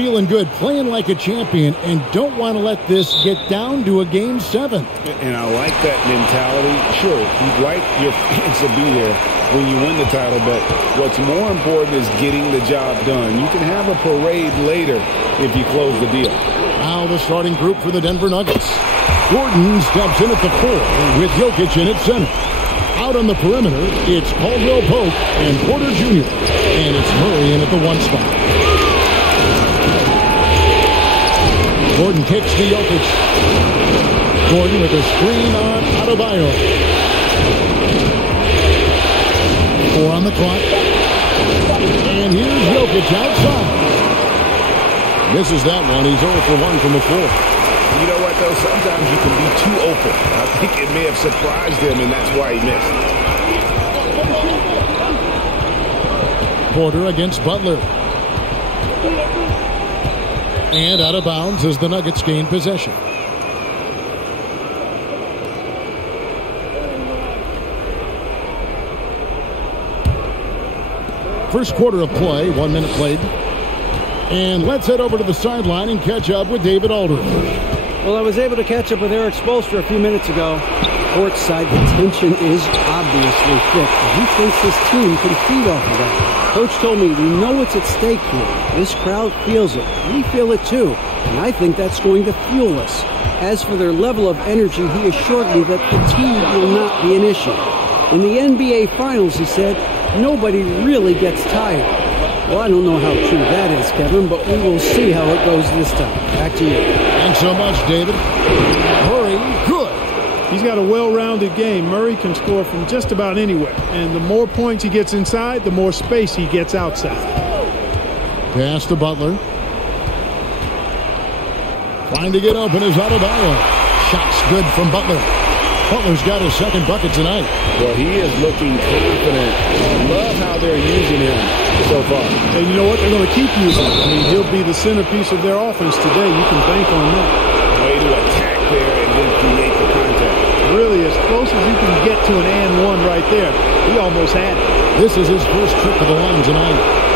feeling good, playing like a champion, and don't want to let this get down to a Game 7. And I like that mentality. Sure, you'd like your fans to be there when you win the title, but what's more important is getting the job done. You can have a parade later if you close the deal. Now the starting group for the Denver Nuggets. Gordon steps in at the 4 with Jokic in at center. Out on the perimeter, it's Caldwell Pope and Porter Jr. And it's Murray in at the 1 spot. Gordon kicks to Jokic. Gordon with a screen on Adebayo. 4 on the clock. And here's Jokic outside. Misses that one. He's 0 for 1 from the floor. You know what, though? Sometimes you can be too open. I think it may have surprised him, and that's why he missed. Porter against Butler. And out of bounds as the Nuggets gain possession. First quarter of play, 1 minute played. And let's head over to the sideline and catch up with David Aldridge. Well, I was able to catch up with Eric Spoelstra a few minutes ago. Courtside, the tension is obviously thick. He thinks his team can feed off of that. Coach told me, we know what's at stake here. This crowd feels it. We feel it too. And I think that's going to fuel us. As for their level of energy, he assured me that fatigue will not be an issue. In the NBA Finals, he said, nobody really gets tired. Well, I don't know how true that is, Kevin, but we will see how it goes this time. Back to you. Thanks so much, David. Murray, good. He's got a well-rounded game. Murray can score from just about anywhere. And the more points he gets inside, the more space he gets outside. Pass to Butler. Trying to get open is Adebayo. Shots good from Butler. Butler's got his second bucket tonight. Well, he is looking confident. Love how they're using him so far. And you know what? They're going to keep using him. I mean, he'll be the centerpiece of their offense today. You can bank on that. Way to attack there and then create the contact. Really, as close as you can get to an and one right there. He almost had it. This is his first trip to the line tonight.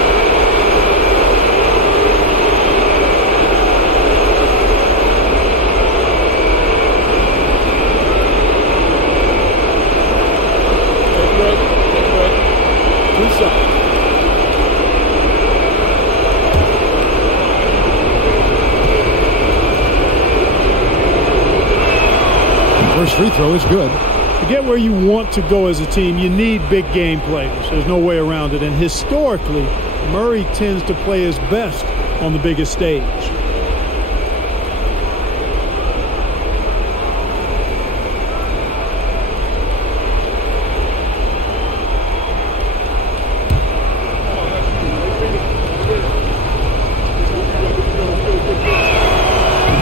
First free throw is good. To get where you want to go as a team, you need big game players. There's no way around it. And historically, Murray tends to play his best on the biggest stage.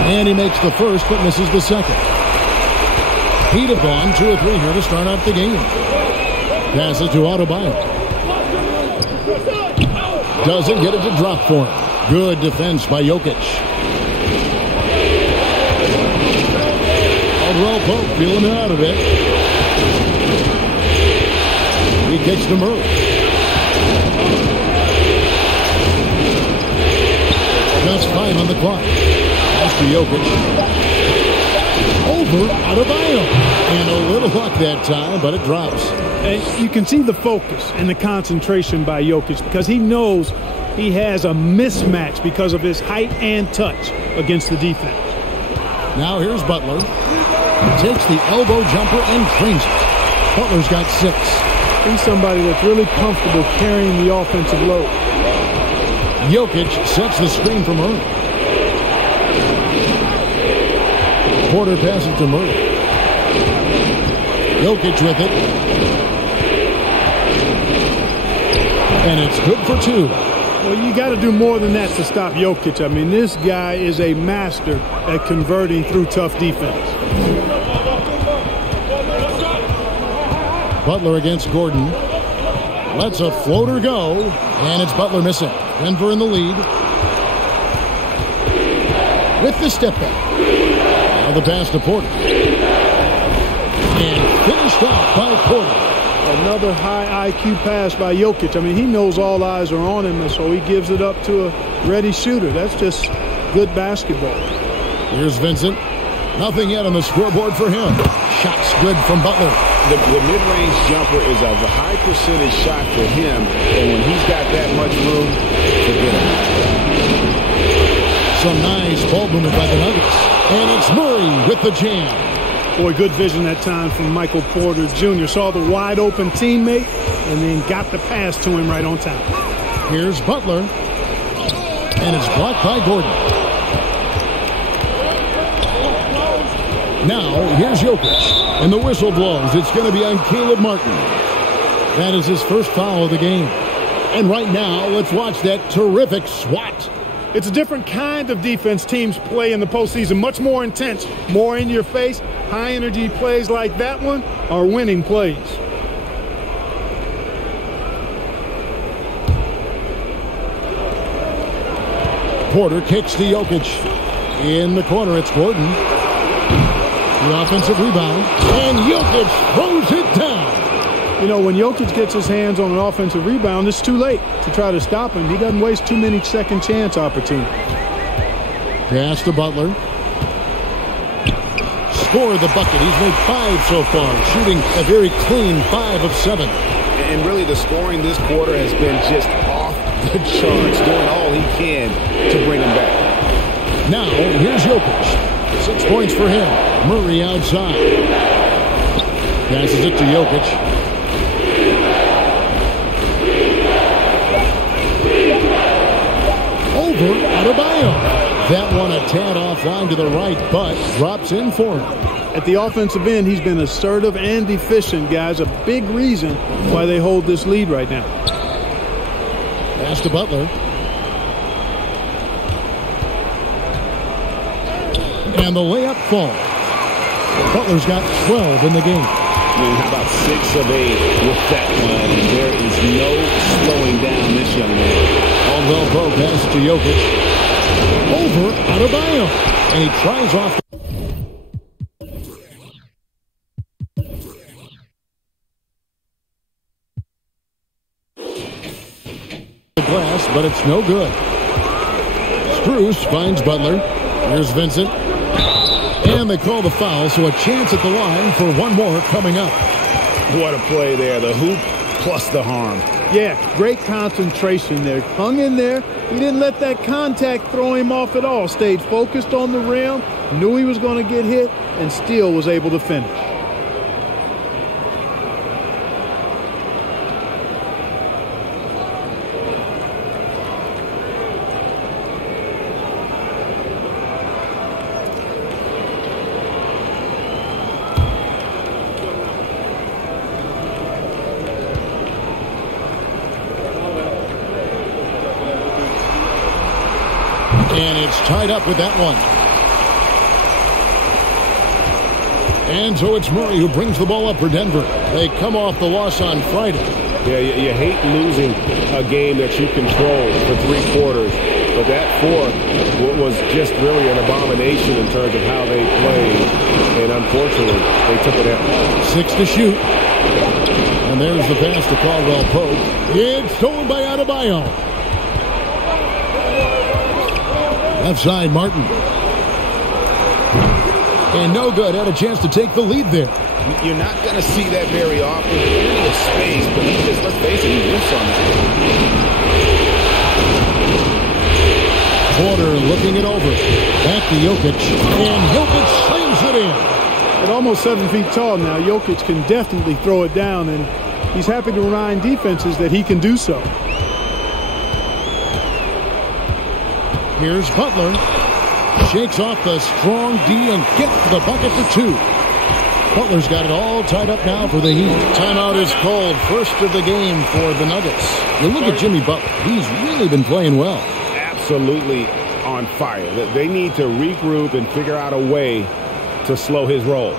And he makes the first, but misses the second. He'd have gone 2 or 3 here to start out the game. Passes to Adebayo. Doesn't get it to drop for him. Good defense by Jokic. Caldwell Pope feeling it out of it. He kicks to Murray. Just 5 on the clock. Pass to Jokic. Over Adebayo. And a little luck that time, but it drops. And you can see the focus and the concentration by Jokic because he knows he has a mismatch because of his height and touch against the defense. Now here's Butler. Takes the elbow jumper and cleans it. Butler's got 6. He's somebody that's really comfortable carrying the offensive load. Jokic sets the screen for Murray. Porter passes to Murray. Jokic with it. And it's good for 2. Well, you got to do more than that to stop Jokic. I mean, this guy is a master at converting through tough defense. Butler against Gordon. Lets a floater go. And it's Butler missing. Denver in the lead. With the step back. Now the pass to Porter. And finished off by Porter. Another high IQ pass by Jokic. I mean, he knows all eyes are on him, and so he gives it up to a ready shooter. That's just good basketball. Here's Vincent. Nothing yet on the scoreboard for him. Shots good from Butler. The mid-range jumper is a high percentage shot for him, and when he's got that much room, forget it. Some nice ball movement by the Nuggets. And it's Murray with the jam. Boy, good vision that time from Michael Porter Jr. Saw the wide open teammate and then got the pass to him right on time. Here's Butler. And it's blocked by Gordon. Now, here's Jokic. And the whistle blows. It's going to be on Caleb Martin. That is his first foul of the game. And right now, let's watch that terrific swat. It's a different kind of defense teams play in the postseason. Much more intense, more in your face. High energy plays like that one are winning plays. Porter kicks to Jokic. In the corner, it's Gordon. The offensive rebound. And Jokic throws it down. You know, when Jokic gets his hands on an offensive rebound, it's too late to try to stop him. He doesn't waste too many second chance opportunities. Pass to Butler. Score the bucket. He's made 5 so far, shooting a very clean 5 of 7. And really, the scoring this quarter has been just off the charts, doing all he can to bring him back. Now, here's Jokic. 6 points for him. Murray outside. Passes it to Jokic. Over Adebayo. That one a tad offline to the right, but drops in for him. At the offensive end, he's been assertive and efficient, guys. A big reason why they hold this lead right now. Pass to Butler. And the layup falls. Butler's got 12 in the game. How about 6 of 8 with that one? There is no slowing down this young man. Caldwell Pope pass to Jokic. Over Adebayo. And he tries off the glass, but it's no good. Strus finds Butler. Here's Vincent. And they call the foul, so a chance at the line for one more coming up. What a play there. The hoop plus the harm. Yeah, great concentration there. Hung in there. He didn't let that contact throw him off at all. Stayed focused on the rim, knew he was going to get hit, and still was able to finish. And it's tied up with that one. And so it's Murray who brings the ball up for Denver. They come off the loss on Friday. Yeah, you hate losing a game that you control for 3 quarters. But that fourth was just really an abomination in terms of how they played. And unfortunately, they took it out. 6 to shoot. And there's the pass to Caldwell Pope. It's stolen by Adebayo. Left side, Martin. And no good. Had a chance to take the lead there. You're not going to see that very often. In the space, but he just, let's face it, he whiffs on this. Porter looking it over. Back to Jokic. And Jokic slings it in. At almost 7 feet tall now, Jokic can definitely throw it down, and he's happy to remind defenses that he can do so. Here's Butler. Shakes off the strong D and gets the bucket for 2. Butler's got it all tied up now for the Heat. Timeout is called. First of the game for the Nuggets. You look at Jimmy Butler. He's really been playing well. Absolutely on fire. They need to regroup and figure out a way to slow his roll.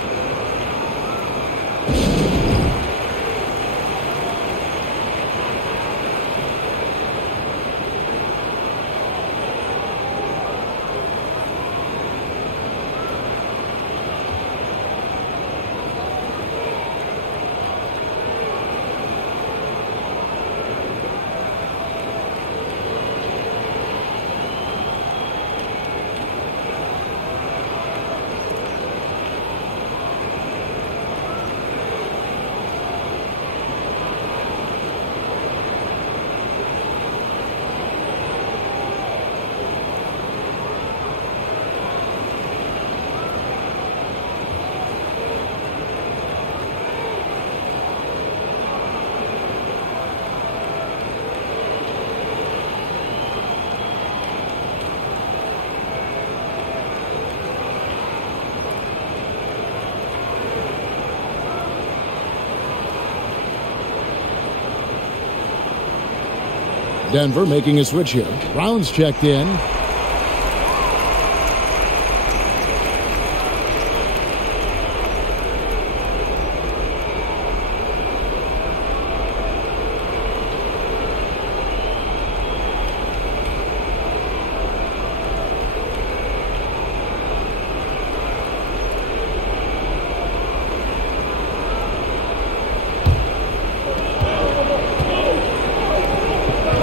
Denver making a switch here. Brown's checked in.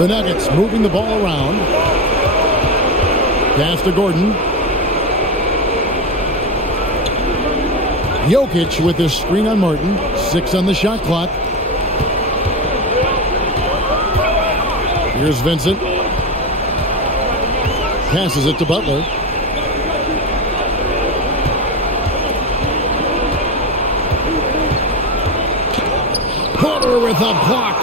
The Nuggets moving the ball around. Pass to Gordon. Jokic with his screen on Martin. 6 on the shot clock. Here's Vincent. Passes it to Butler. Porter with a block.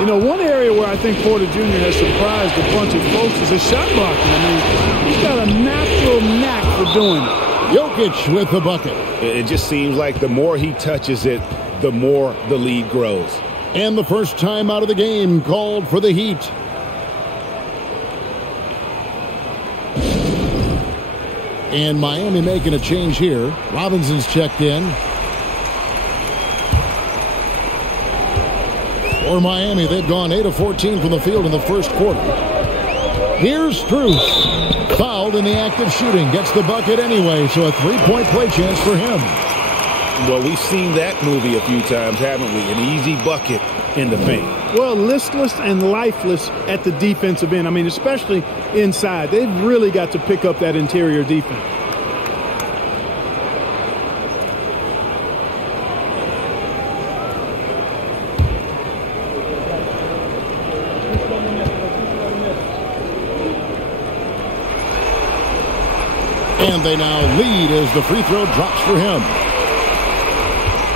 You know, one area where I think Porter Jr. has surprised a bunch of folks is his shot blocking. I mean, he's got a natural knack for doing it. Jokic with the bucket. It just seems like the more he touches it, the more the lead grows. And the first time out of the game called for the Heat. And Miami making a change here. Robinson's checked in. For Miami, they've gone 8 of 14 from the field in the first quarter. Here's Strus. Fouled in the act of shooting. Gets the bucket anyway, so a 3-point play chance for him. Well, we've seen that movie a few times, haven't we? An easy bucket in the paint. Well, listless and lifeless at the defensive end. I mean, especially inside. They've really got to pick up that interior defense. And they now lead as the free throw drops for him.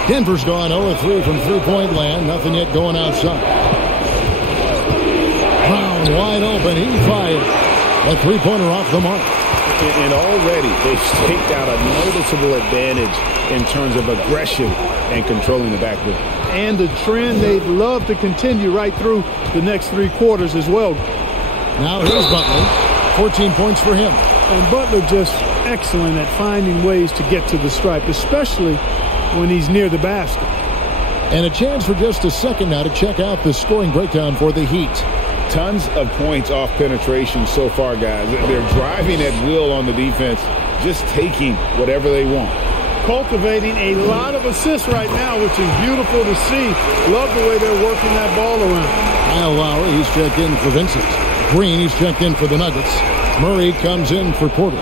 Denver's gone 0-3 from three-point land. Nothing yet going outside. Brown wide open. He fired. A three-pointer off the mark. And already they've staked out a noticeable advantage in terms of aggression and controlling the backboard. And a trend they'd love to continue right through the next 3 quarters as well. Now here's Butler. 14 points for him. And Butler just excellent at finding ways to get to the stripe, especially when he's near the basket. And a chance for just a second now to check out the scoring breakdown for the Heat. Tons of points off penetration so far, guys. They're driving at will on the defense, just taking whatever they want. Cultivating a lot of assists right now, which is beautiful to see. Love the way they're working that ball around. Kyle Lowry, he's checked in for Vincent. Green, he's checked in for the Nuggets. Murray comes in for Porter.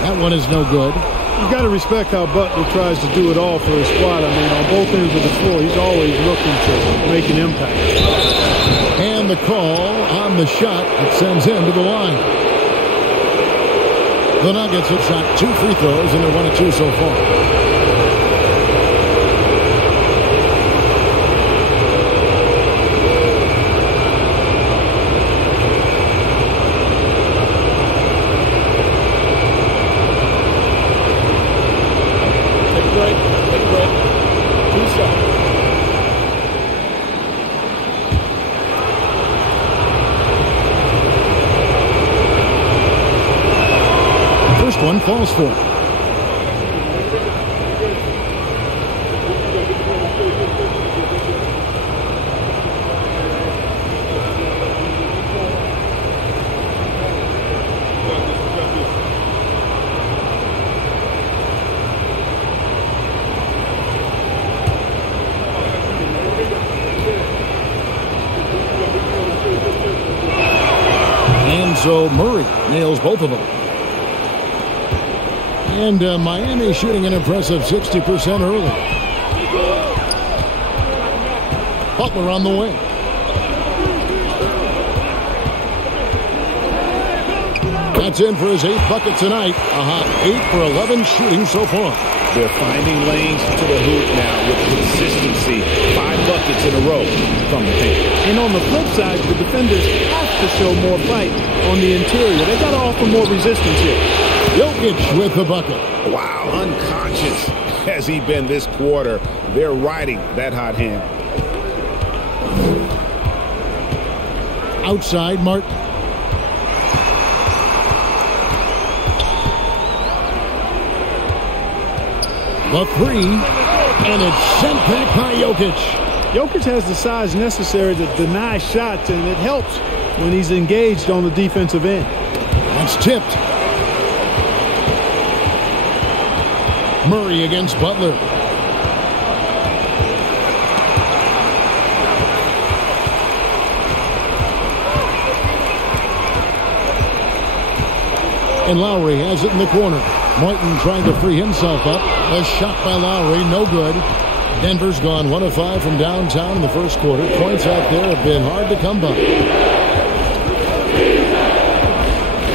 That one is no good. You've got to respect how Butler tries to do it all for his squad. I mean, on both ends of the floor, he's always looking to make an impact. And the call on the shot that sends him to the line. The Nuggets have shot 2 free throws, and they're 1 of 2 so far. One falls for it. And so Murray nails both of them. And Miami shooting an impressive 60% early. Butler on the wing. That's in for his 8th bucket tonight. A hot 8 for 11 shooting so far. They're finding lanes to the hoop now with consistency. 5 buckets in a row from the paint. And on the flip side, the defenders have to show more fight on the interior. They've got to offer more resistance here. Jokic with the bucket. Wow, unconscious has he been this quarter. They're riding that hot hand. Outside, Martin. The three, and it's sent back by Jokic. Jokic has the size necessary to deny shots, and it helps when he's engaged on the defensive end. That's tipped. Murray against Butler. And Lowry has it in the corner. Martin trying to free himself up. A shot by Lowry, no good. Denver's gone 1 of 5 from downtown in the first quarter. Points out there have been hard to come by.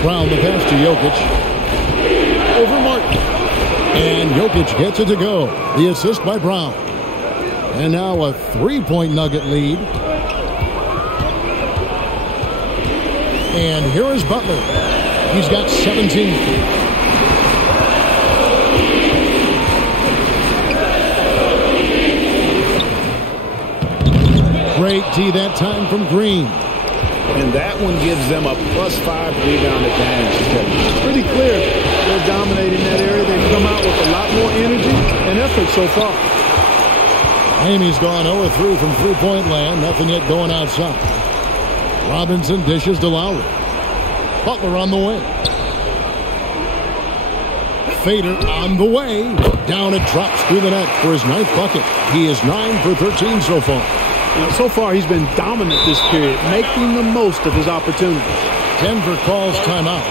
Brown the pass to Jokic. Over Martin. And Jokic gets it to go. The assist by Brown. And now a 3-point Nugget lead. And here is Butler. He's got 17. Great D that time from Green. And that one gives them a +5 rebound advantage. It's pretty clear they're dominating that area. They've come out with a lot more energy and effort so far. Miami's gone 0 of 3 from three-point land. Nothing yet going outside. Robinson dishes to Lowry. Butler on the wing. Fader on the way. Down it drops through the net for his 9th bucket. He is 9 for 13 so far. So far, he's been dominant this period, making the most of his opportunities. Denver calls timeout.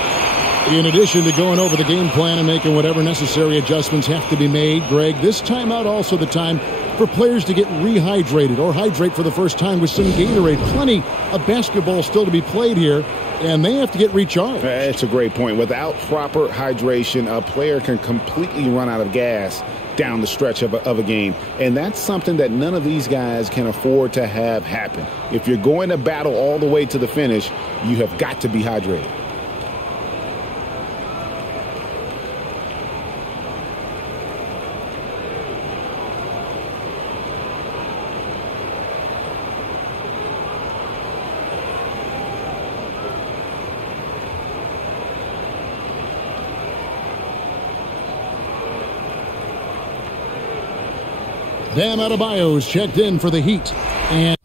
In addition to going over the game plan and making whatever necessary adjustments have to be made, Greg, this timeout also the time for players to get rehydrated or hydrate for the first time with some Gatorade. Plenty of basketball still to be played here, and they have to get recharged. That's a great point. Without proper hydration, a player can completely run out of gas down the stretch of a game. And that's something that none of these guys can afford to have happen. If you're going to battle all the way to the finish, you have got to be hydrated. Bam Adebayo's checked in for the Heat. And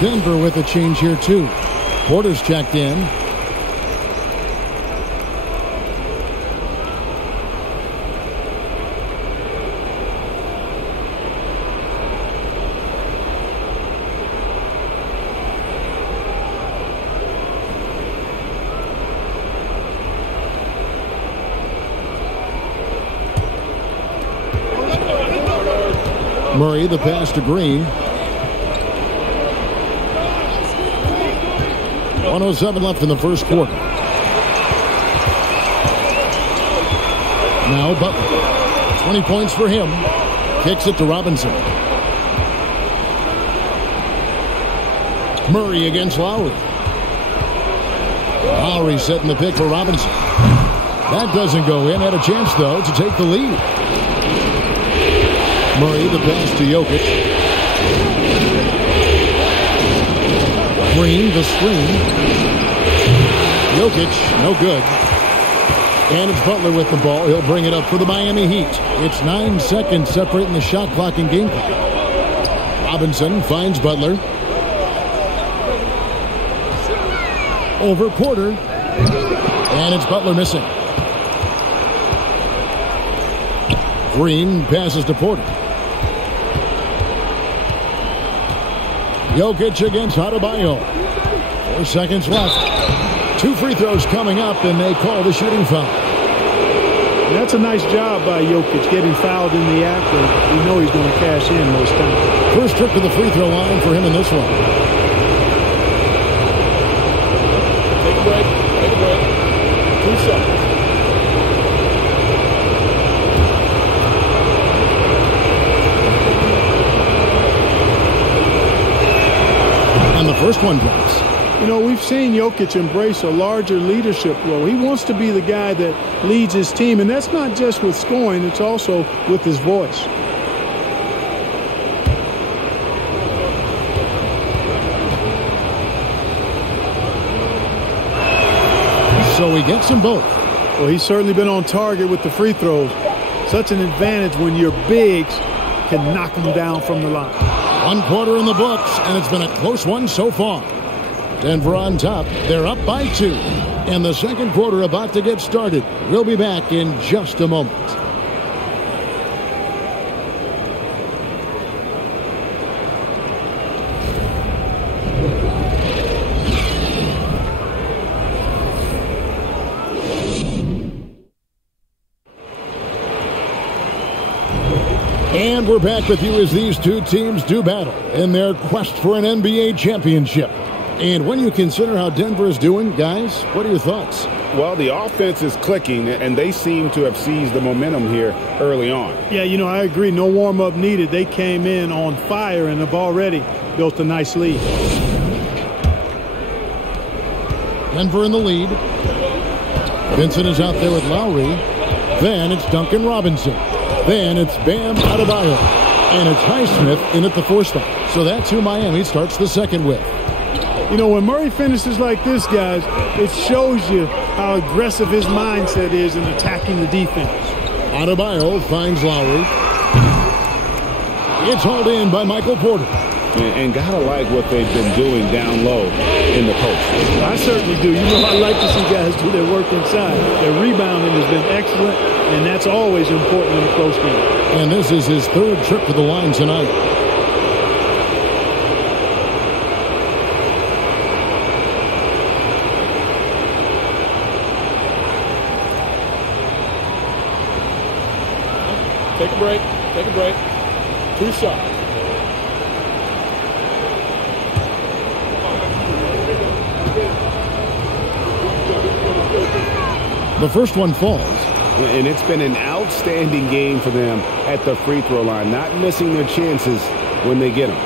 Denver with a change here too. Porter's checked in. Murray, the pass to Green. 1:07 left in the first quarter. Now Butler. 20 points for him. Kicks it to Robinson. Murray against Lowry. Lowry setting the pick for Robinson. That doesn't go in. Had a chance, though, to take the lead. Murray, the pass to Jokic. Green, the screen. Jokic, no good. And it's Butler with the ball. He'll bring it up for the Miami Heat. It's 9 seconds separating the shot clock and game clock. Robinson finds Butler. Over Porter. And it's Butler missing. Green passes to Porter. Jokic against Adebayo. 4 seconds left. 2 free throws coming up, and they call the shooting foul. And that's a nice job by Jokic, getting fouled in the act, and you know he's going to cash in most times. First trip to the free throw line for him in this one. Take a break. Take a break. 2 seconds. first one drops. You know, we've seen Jokic embrace a larger leadership role. He wants to be the guy that leads his team, and that's not just with scoring, it's also with his voice. So he gets them both. Well, he's certainly been on target with the free throws. Such an advantage when your bigs can knock them down from the line. 1 quarter in the books, and it's been a close one so far. Denver on top. They're up by 2. And the second quarter about to get started. We'll be back in just a moment. And we're back with you as these two teams do battle in their quest for an NBA championship. And when you consider how Denver is doing, guys, what are your thoughts? Well, the offense is clicking, and they seem to have seized the momentum here early on. Yeah, you know, I agree. No warm-up needed. They came in on fire and have already built a nice lead. Denver in the lead. Vincent is out there with Lowry. Then it's Duncan Robinson. Then it's Bam Adebayo. And it's Highsmith in at the 4 spot. So that's who Miami starts the second with. You know, when Murray finishes like this, guys, it shows you how aggressive his mindset is in attacking the defense. Adebayo finds Lowry. It's hauled in by Michael Porter. And gotta like what they've been doing down low in the post. I certainly do. You know, I like to see guys do their work inside. Their rebounding has been excellent, and that's always important in a close game. And this is his 3rd trip to the line tonight. Take a break. Take a break. 2 shots. The first one falls. And it's been an outstanding game for them at the free throw line, not missing their chances when they get them.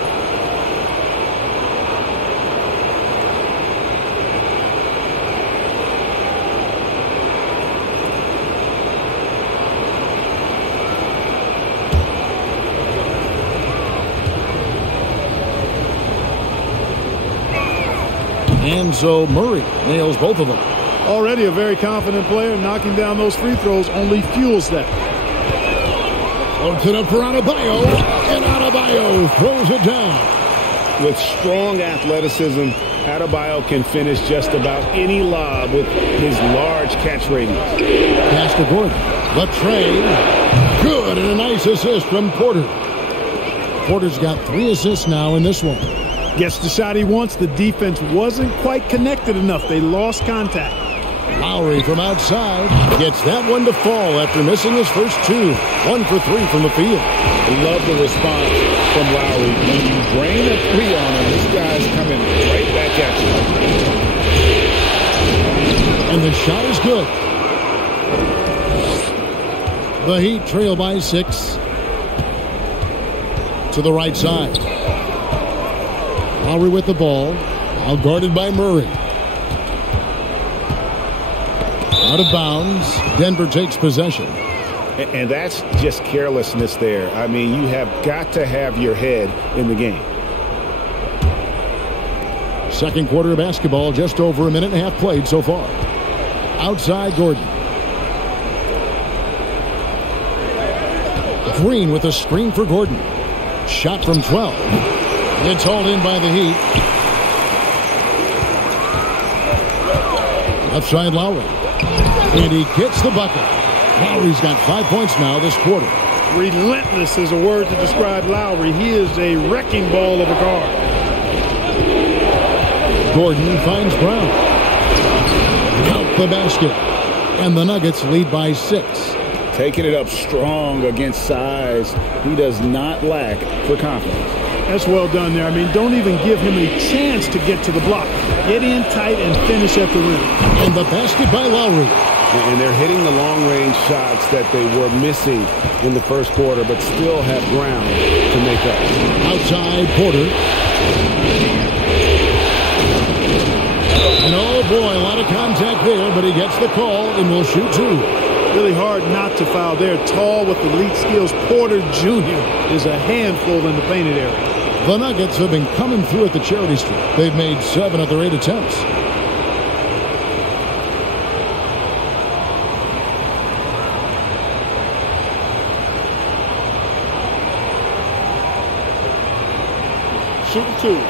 And so Murray nails both of them. Already a very confident player. Knocking down those free throws only fuels that. Floats it up for Adebayo. And Adebayo throws it down. With strong athleticism, Adebayo can finish just about any lob with his large catch radius. Pass to Gordon. The trade. Good, and a nice assist from Porter. Porter's got 3 assists now in this one. Gets the shot he wants. The defense wasn't quite connected enough. They lost contact. Lowry from outside gets that one to fall after missing his first 2. 1 for 3 from the field. Love the response from Lowry. When you drain a 3 on him, this guy's coming right back at you. And the shot is good. The Heat trail by 6. To the right side. Lowry with the ball. Now guarded by Murray. Out of bounds. Denver takes possession. And that's just carelessness there. I mean, you have got to have your head in the game. Second quarter of basketball, just over a minute and a half played so far. Outside Gordon. Green with a screen for Gordon. Shot from 12. It's hauled in by the Heat. Left side Lowry. And he gets the bucket. Lowry's got 5 points now this quarter. Relentless is a word to describe Lowry. He is a wrecking ball of a guard. Gordon finds Brown. Out the basket. And the Nuggets lead by 6. Taking it up strong against size. He does not lack for confidence. That's well done there. I mean, don't even give him a chance to get to the block. Get in tight and finish at the rim. And the basket by Lowry. And they're hitting the long-range shots that they were missing in the first quarter, but still have ground to make up. Outside Porter. but he gets the call and will shoot two. Really hard not to foul there. Tall with elite skills. Porter Jr. is a handful in the painted area. The Nuggets have been coming through at the charity stripe. They've made 7 of their 8 attempts. Shooting two.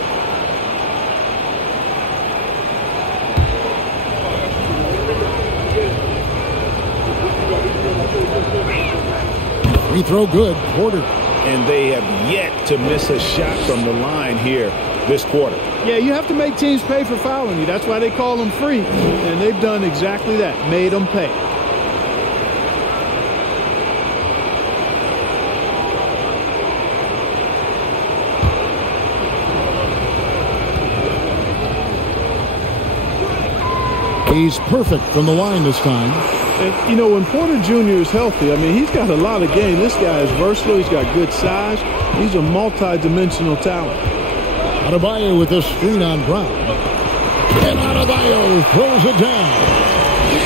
Free throw good. Porter. And they have yet to miss a shot from the line here this quarter. Yeah, you have to make teams pay for fouling you. That's why they call them free. And they've done exactly that. Made them pay. He's perfect from the line this time. And, you know, when Porter Jr. is healthy, I mean, he's got a lot of game. This guy is versatile. He's got good size. He's a multi-dimensional talent. Adebayo with this screen on Brown. And Adebayo throws it down.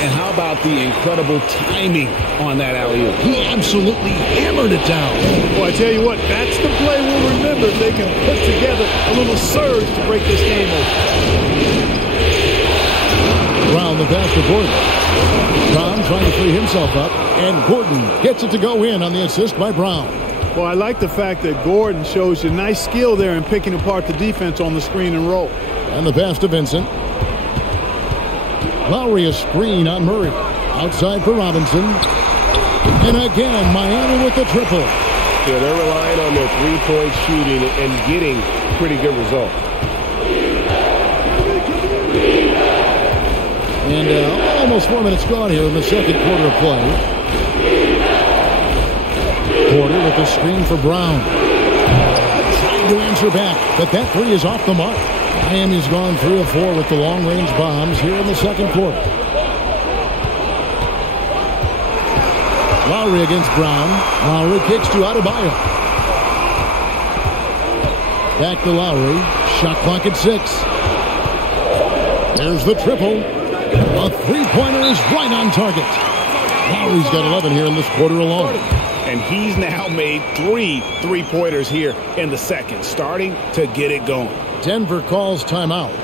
And how about the incredible timing on that alley-oop? He absolutely hammered it down. Well, I tell you what, that's the play we'll remember if they can put together a little surge to break this game open. Brown the pass to Gordon. Brown trying to free himself up. And Gordon gets it to go in on the assist by Brown. Well, I like the fact that Gordon shows you nice skill there in picking apart the defense on the screen and roll. And the pass to Vincent. Lowry a screen on Murray. Outside for Robinson. And again, Miami with the triple. Yeah, they're relying on their three-point shooting and getting pretty good results. And almost 4 minutes gone here in the second quarter of play. Porter with the screen for Brown. Trying to answer back, but that three is off the mark. Miami's gone 3 of 4 with the long-range bombs here in the second quarter. Lowry against Brown. Lowry kicks to Adebayo. Back to Lowry. Shot clock at 6. There's the triple. A three-pointer is right on target. Lowry's got 11 here in this quarter alone. And he's now made 3 three-pointers here in the second, starting to get it going. Denver calls timeout.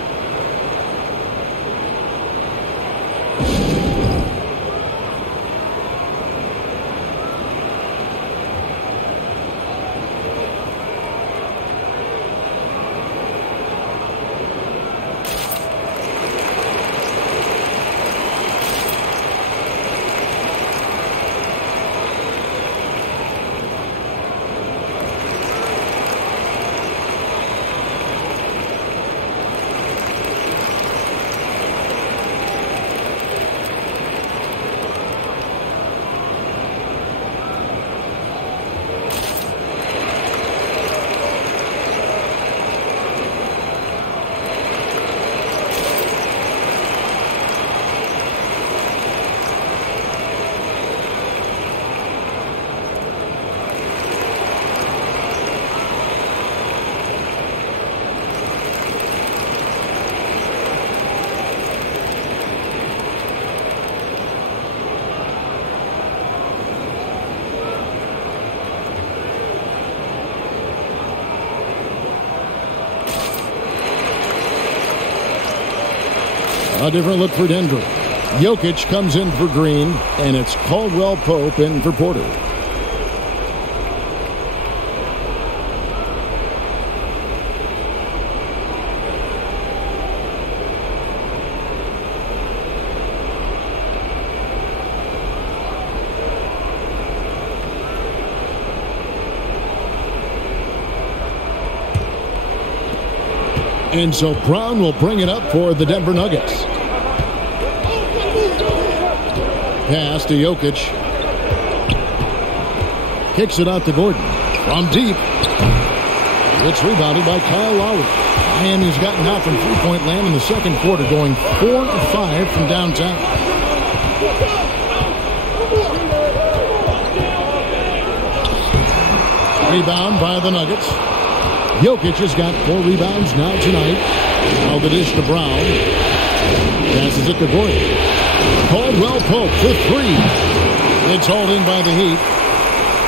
A different look for Denver. Jokic comes in for Green, and it's Caldwell Pope in for Porter. And so Brown will bring it up for the Denver Nuggets. Pass to Jokic. Kicks it out to Gordon. From deep. It's rebounded by Kyle Lowry. Miami's gotten out from three-point land in the second quarter, going 4 of 5 from downtown. Rebound by the Nuggets. Jokic has got 4 rebounds now tonight. Now the dish to Brown. Passes it to Gordon. Caldwell Pope for three. It's hauled in by the Heat.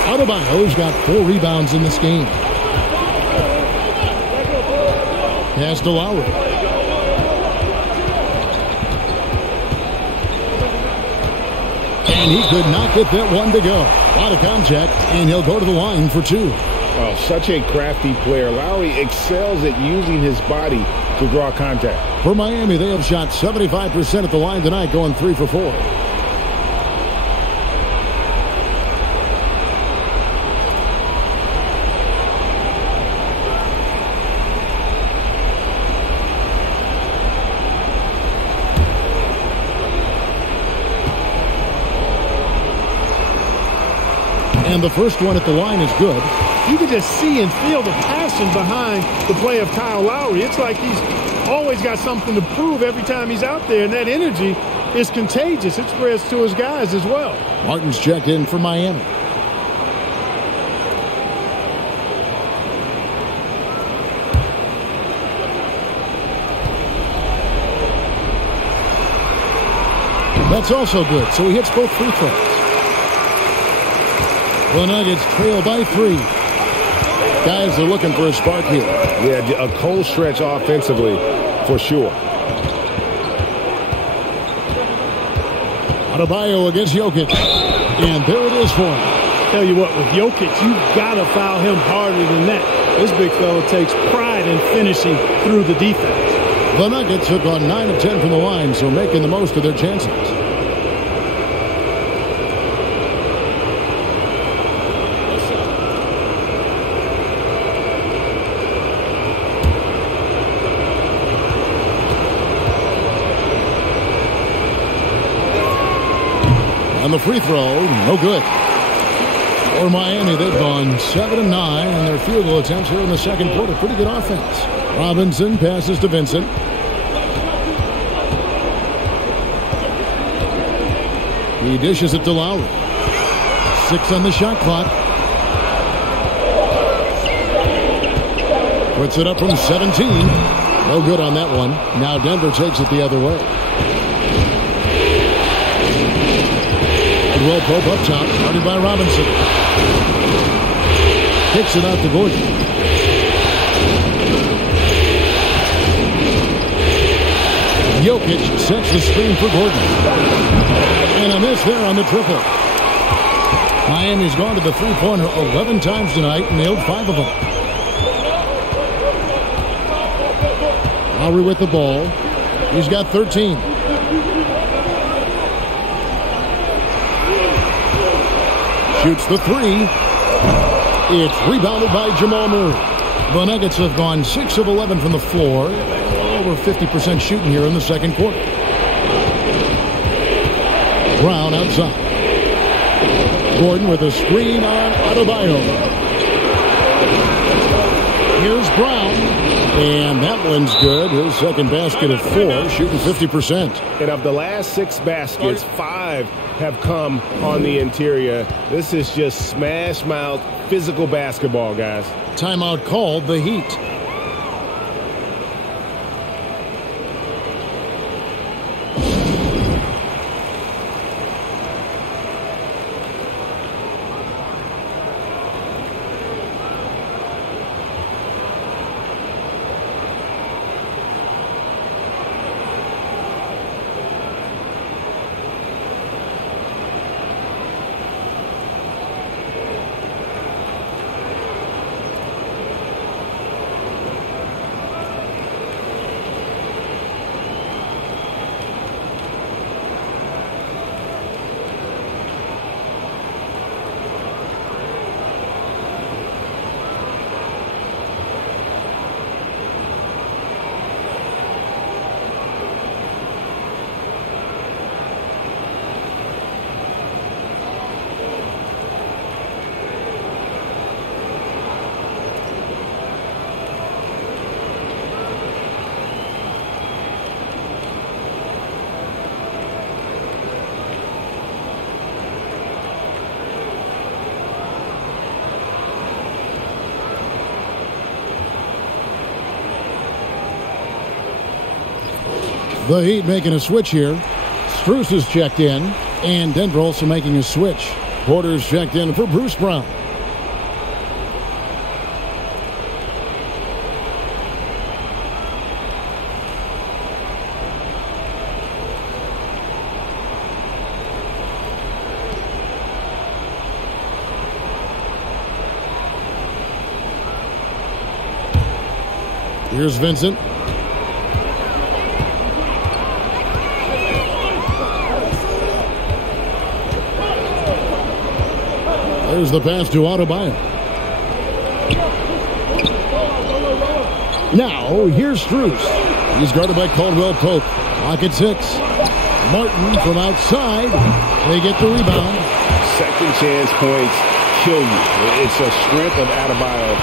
Adebayo's got 4 rebounds in this game. Pass to Lowry. And he could not get that one to go. Out of contact, and he'll go to the line for 2. Oh, such a crafty player. Lowry excels at using his body to draw contact. For Miami, they have shot 75% at the line tonight, going 3 for 4. And the first one at the line is good. You can just see and feel the passion behind the play of Kyle Lowry. It's like he's always got something to prove every time he's out there, and that energy is contagious. It spreads to his guys as well. Martin's checked in for Miami. That's also good, so he hits both free throws. The Nuggets trail by 3. Guys are looking for a spark here. Yeah, a cold stretch offensively, for sure. Adebayo against Jokic. And there it is for him. Tell you what, with Jokic, you've got to foul him harder than that. This big fella takes pride in finishing through the defense. The Nuggets have gone 9 of 10 from the line, so making the most of their chances. And the free throw, no good. For Miami, they've gone 7 of 9 in their field goal attempts here in the second quarter. Pretty good offense. Robinson passes to Vincent. He dishes it to Lowry. 6 on the shot clock. Puts it up from 17. No good on that one. Now Denver takes it the other way. Caldwell Pope up top, guarded by Robinson. Kicks it out to Gordon. Jokic sets the screen for Gordon. And a miss there on the triple. Miami's gone to the three-pointer 11 times tonight and nailed 5 of them. Lowry with the ball. He's got 13. Shoots the 3. It's rebounded by Jamal Murray. The Nuggets have gone 6 of 11 from the floor. Over 50% shooting here in the second quarter. Brown outside. Gordon with a screen on Adebayo. Here's Brown. And that one's good. His second basket of 4, shooting 50%. And of the last 6 baskets, 5 have come on the interior. This is just smash mouth physical basketball, guys. Timeout called, the Heat. The Heat making a switch here. Strus is checked in, and Denver also making a switch. Porter's checked in for Bruce Brown. Here's Vincent. There's the pass to Adebayo. Now, here's Strus. He's guarded by Caldwell Pope. Pocket 6. Martin from outside. They get the rebound. Second chance points kill you. It's a strength of Adebayo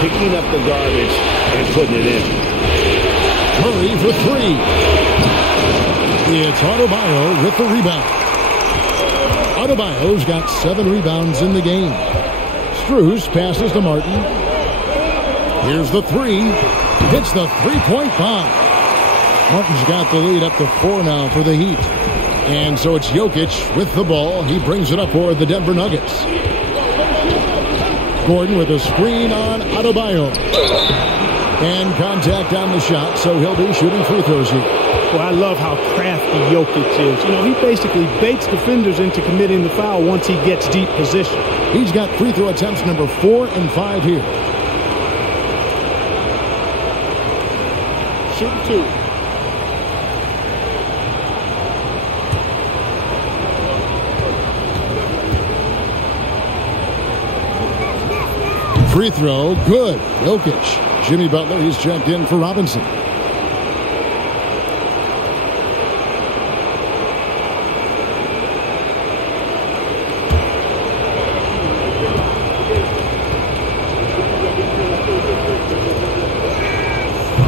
picking up the garbage and putting it in. Murray for 3. It's Adebayo with the rebound. Adebayo's got 7 rebounds in the game. Strus passes to Martin. Here's the 3. Hits the three-point bomb. Martin's got the lead up to 4 now for the Heat. And so it's Jokic with the ball. He brings it up for the Denver Nuggets. Gordon with a screen on Adebayo. And contact on the shot, so he'll be shooting free throws here. Well, I love how crafty Jokic is. You know, he basically baits defenders into committing the foul once he gets deep position. He's got free throw attempts number 4 and 5 here. Shoot 2. Free throw, good. Jokic. Jimmy Butler, he's checked in for Robinson.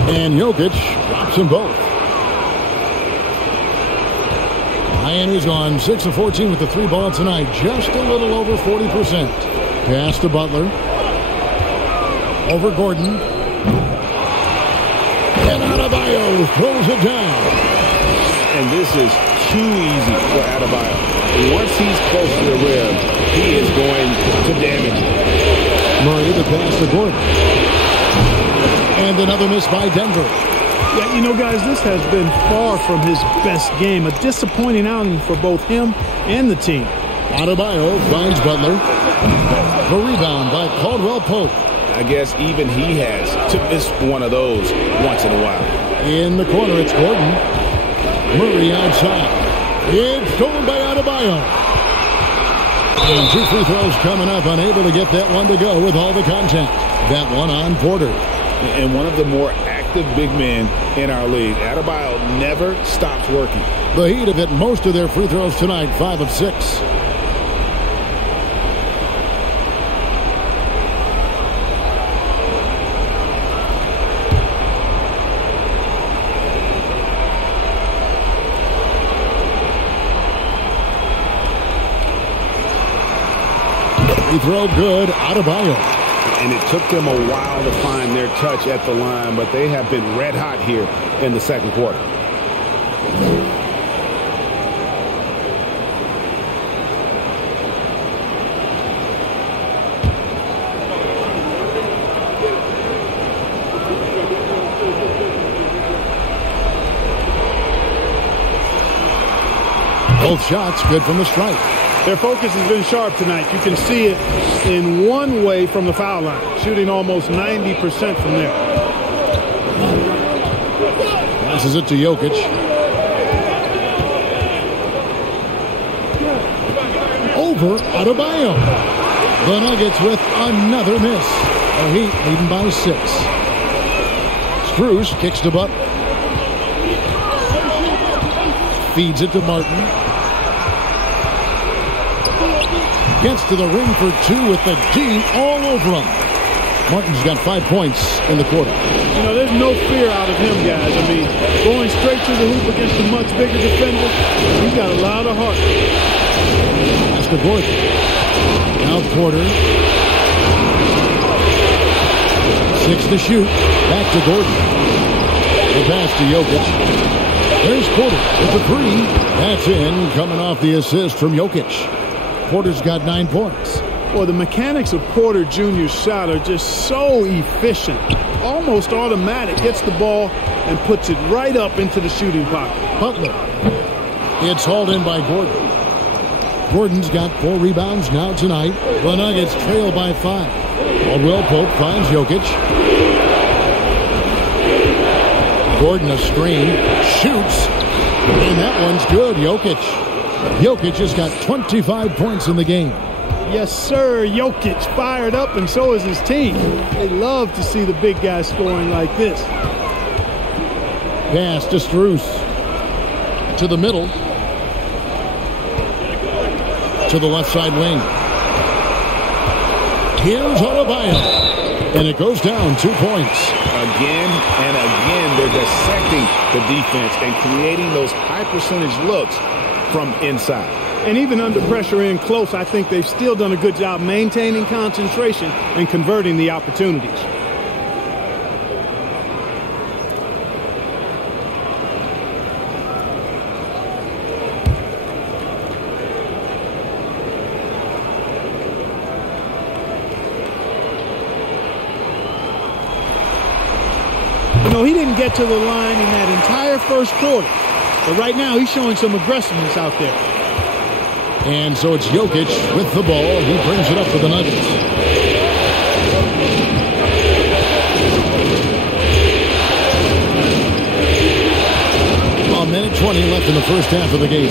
And Jokic drops them both. Miami's on 6 of 14 with the 3 ball tonight. Just a little over 40%. Pass to Butler. Over Gordon. And Adebayo throws it down. And this is too easy for Adebayo. Once he's close to the rim, he is going to damage it. Murray the pass to Gordon. And another miss by Denver. Yeah, you know, guys, this has been far from his best game. A disappointing outing for both him and the team. Adebayo finds Butler. The rebound by Caldwell Pope. I guess even he has to miss one of those once in a while. In the corner, it's Gordon. Murray outside. It's stolen by Adebayo. And 2 free throws coming up. Unable to get that one to go with all the contact. That one on Porter. And one of the more active big men in our league. Adebayo never stops working. The Heat have hit most of their free throws tonight, 5 of 6. Free throw good, Adebayo. And it took them a while to find their touch at the line, but they have been red hot here in the second quarter. Both shots good from the stripe. Their focus has been sharp tonight. You can see it in one way from the foul line, shooting almost 90% from there. Passes it to Jokic. Over Adebayo. The Nuggets with another miss. The Heat leading by 6. Strus kicks to Butler. Feeds it to Martin. Gets to the rim for 2 with the D all over him. Martin's got 5 points in the quarter. You know, there's no fear out of him, guys. I mean, going straight to the hoop against a much bigger defender, he's got a lot of heart. That's to Gordon. Now Porter. 6 to shoot. Back to Gordon. The pass to Jokic. There's Porter with the 3. That's in, coming off the assist from Jokic. Porter's got 9 points. Well, the mechanics of Porter Jr.'s shot are just so efficient. Almost automatic. Gets the ball and puts it right up into the shooting pocket. Butler. It's hauled in by Gordon. Gordon's got 4 rebounds now tonight. The Nuggets trail by 5. Caldwell Pope finds Jokic. Gordon a screen. Shoots. And that one's good. Jokic has got 25 points in the game. Yes, sir. Jokic fired up, and so is his team. They love to see the big guy scoring like this. Pass to Strus. To the middle. To the left side wing. Here's Adebayo. And it goes down 2 points. Again and again, they're dissecting the defense and creating those high percentage looks from inside. And even under pressure in close, I think they've still done a good job maintaining concentration and converting the opportunities. You know, he didn't get to the line in that entire first quarter. But right now, he's showing some aggressiveness out there. And so it's Jokic with the ball. He brings it up for the Nuggets. A minute 20 left in the first half of the game.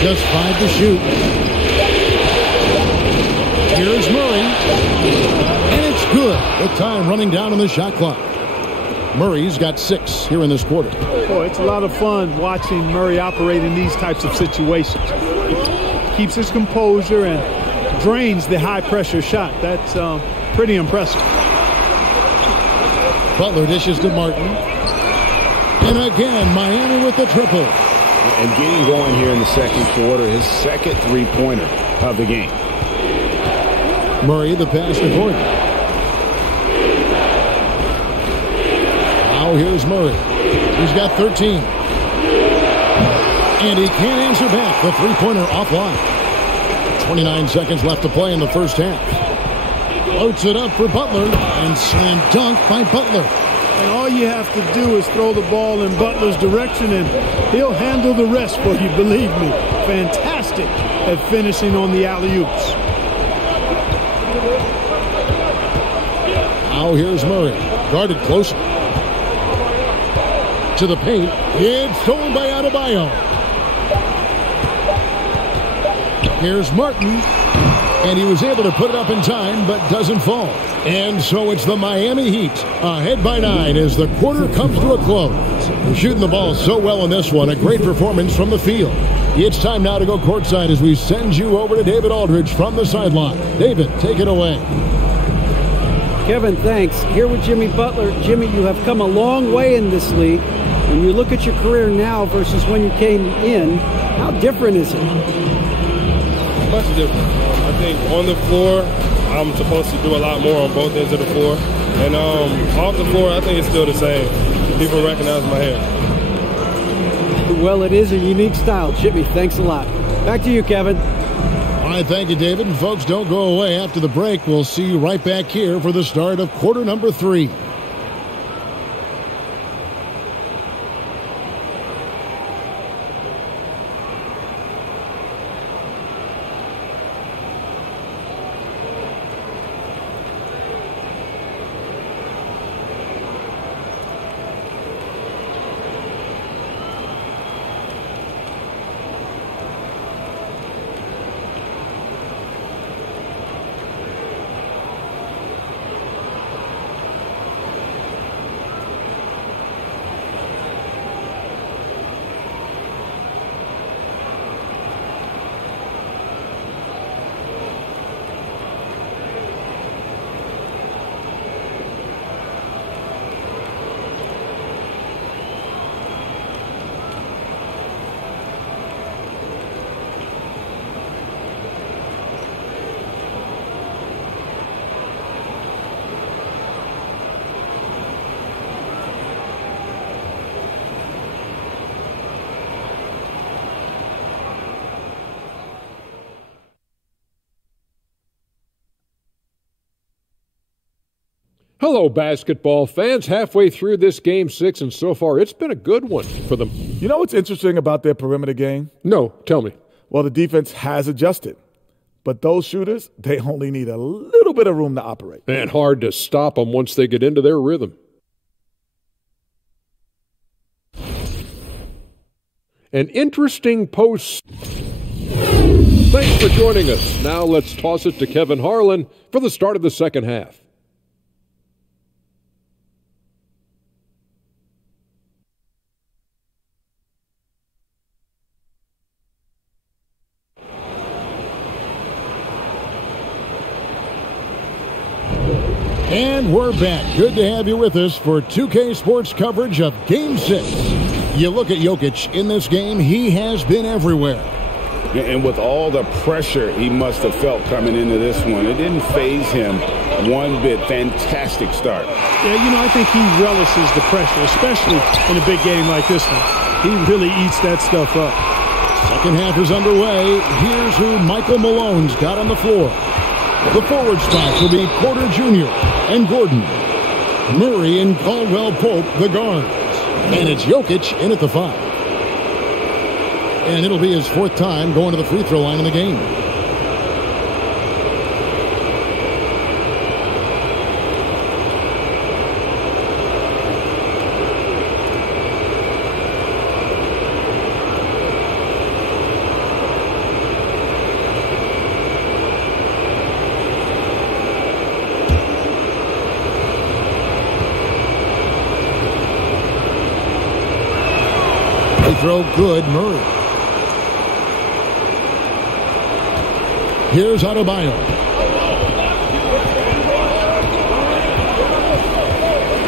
Just 5 to shoot. Here's Murray. And it's good with time running down on the shot clock. Murray's got 6 here in this quarter. Boy, it's a lot of fun watching Murray operate in these types of situations. Keeps his composure and drains the high-pressure shot. That's pretty impressive. Butler dishes to Martin. And again, Miami with the triple. And getting going here in the second quarter, his second three-pointer of the game. Murray, the pass to Gordon. Now here's Murray. He's got 13. And he can't answer back. The three-pointer offline. 29 seconds left to play in the first half. Floats it up for Butler. And slam dunk by Butler. And all you have to do is throw the ball in Butler's direction, and he'll handle the rest for you, believe me. Fantastic at finishing on the alley-oops. Now here's Murray. Guarded closer. To the paint. It's stolen by Adebayo. Here's Martin. And he was able to put it up in time, but doesn't fall. And so it's the Miami Heat ahead by 9 as the quarter comes to a close. Shooting the ball so well in this one. A great performance from the field. It's time now to go courtside as we send you over to David Aldridge from the sideline. David, take it away. Kevin, thanks. Here with Jimmy Butler. Jimmy, you have come a long way in this league. When you look at your career now versus when you came in, how different is it? Much different. I think on the floor, I'm supposed to do a lot more on both ends of the floor. And off the floor, I think it's still the same. People recognize my hair. Well, it is a unique style. Jimmy, thanks a lot. Back to you, Kevin. All right, thank you, David. And folks, don't go away. After the break, we'll see you right back here for the start of quarter number 3. Hello, basketball fans. Halfway through this Game 6, and so far it's been a good one for them. You know what's interesting about their perimeter game? No, tell me. Well, the defense has adjusted. But those shooters, they only need a little bit of room to operate. And hard to stop them once they get into their rhythm. An interesting post. Thanks for joining us. Now let's toss it to Kevin Harlan for the start of the second half. And we're back. Good to have you with us for 2K Sports coverage of Game 6. You look at Jokic in this game, he has been everywhere. And with all the pressure he must have felt coming into this one, it didn't faze him one bit. Fantastic start. Yeah, I think he relishes the pressure, especially in a big game like this one. He really eats that stuff up. Second half is underway. Here's who Michael Malone's got on the floor. The forward spots will be Porter Jr. and Gordon. Murray and Caldwell-Pope, the guards. And it's Jokic in at the 5. And it'll be his 4th time going to the free throw line in the game. Throw good, Murray. Here's Adebayo.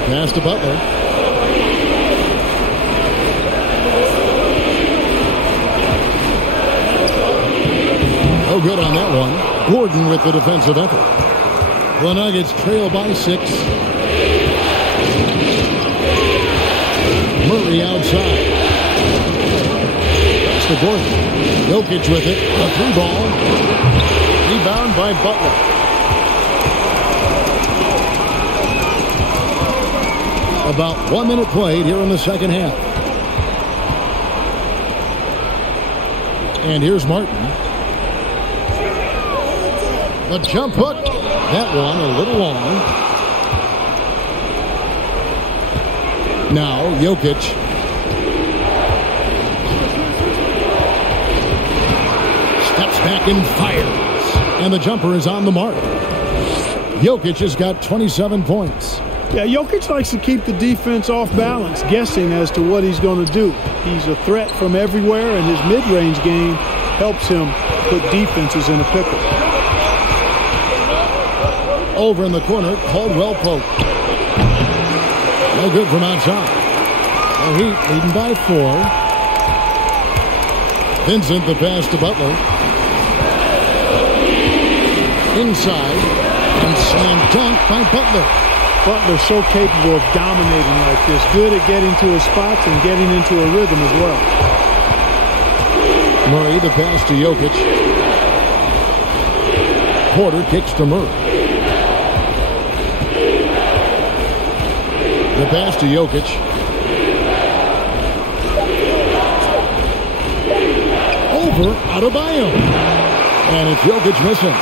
Pass to Butler. No good on that one. Gordon with the defensive effort. The Nuggets trail by 6. Murray outside. To Gordon. Jokic with it. A 3-ball. Rebound by Butler. About 1 minute played here in the second half. And here's Martin. The jump hook. That one a little long. Now Jokic. Back and fires. And the jumper is on the mark. Jokic has got 27 points. Yeah, Jokic likes to keep the defense off balance, guessing as to what he's going to do. He's a threat from everywhere, and his mid-range game helps him put defenses in a pickle. Over in the corner, Caldwell-Pope. No good from outside. The Heat leading by 4. Vincent the pass to Butler. Inside, and slam dunk by Butler. Butler's so capable of dominating like this. Good at getting to his spots and getting into a rhythm as well. Murray, the pass to Jokic. Porter kicks to Murray. The pass to Jokic. Over Adebayo. And it's Jokic missing.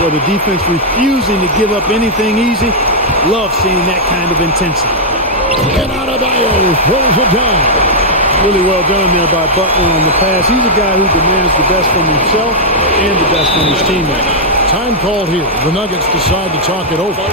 For the defense refusing to give up anything easy. Love seeing that kind of intensity. And Adebayo throws it down. Really well done there by Butler on the pass. He's a guy who demands the best from himself and the best from his teammates. Time called here. The Nuggets decide to talk it over.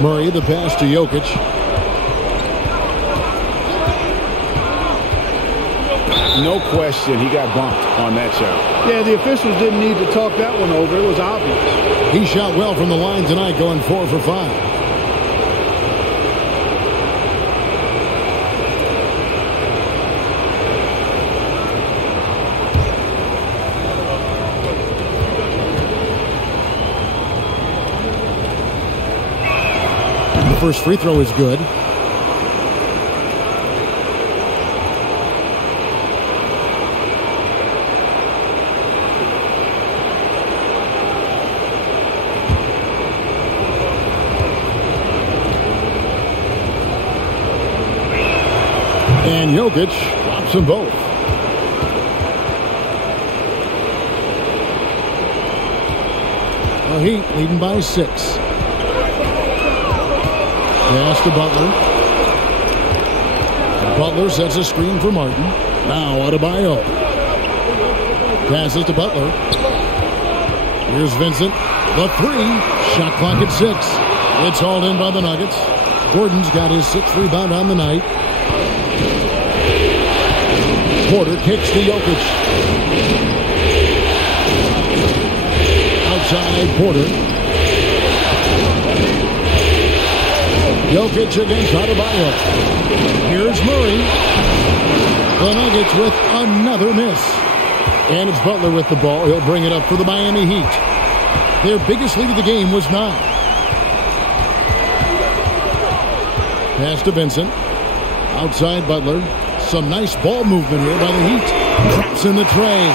Murray, the pass to Jokic. No question, he got bumped on that shot. Yeah, the officials didn't need to talk that one over. It was obvious. He shot well from the line tonight, going 4 for 5. The first free throw is good. And Jokic drops them both. The Heat leading by 6. Pass to Butler. Butler sets a screen for Martin. Now Adebayo. Passes to Butler. Here's Vincent. The 3. Shot clock at 6. It's hauled in by the Nuggets. Gordon's got his 6th rebound on the night. Porter kicks to Jokic. Outside Porter. Jokic against Adebayo. Here's Murray. The Nuggets with another miss. And it's Butler with the ball. He'll bring it up for the Miami Heat. Their biggest lead of the game was 9. Pass to Vincent. Outside Butler. Some nice ball movement here by the Heat. Traps in the tray.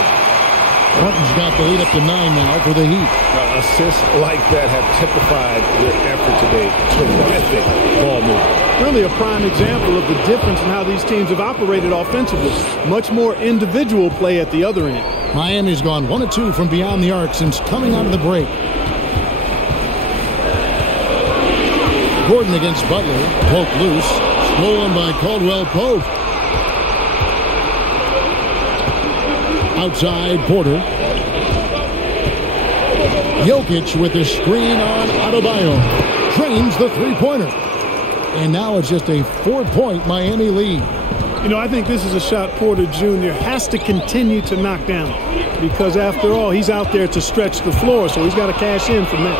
Martin's got the lead up to 9 now for the Heat. Assists like that have typified their effort today. Terrific ball movement. Really a prime example of the difference in how these teams have operated offensively. Much more individual play at the other end. Miami's gone 1 of 2 from beyond the arc since coming out of the break. Gordon against Butler. Pope loose. Stolen by Caldwell Pope. Outside Porter. Jokic with the screen on Adebayo. Drains the three-pointer. And now it's just a 4-point Miami lead. You know, I think this is a shot Porter Jr. has to continue to knock down. Because after all, he's out there to stretch the floor, so he's got to cash in from that.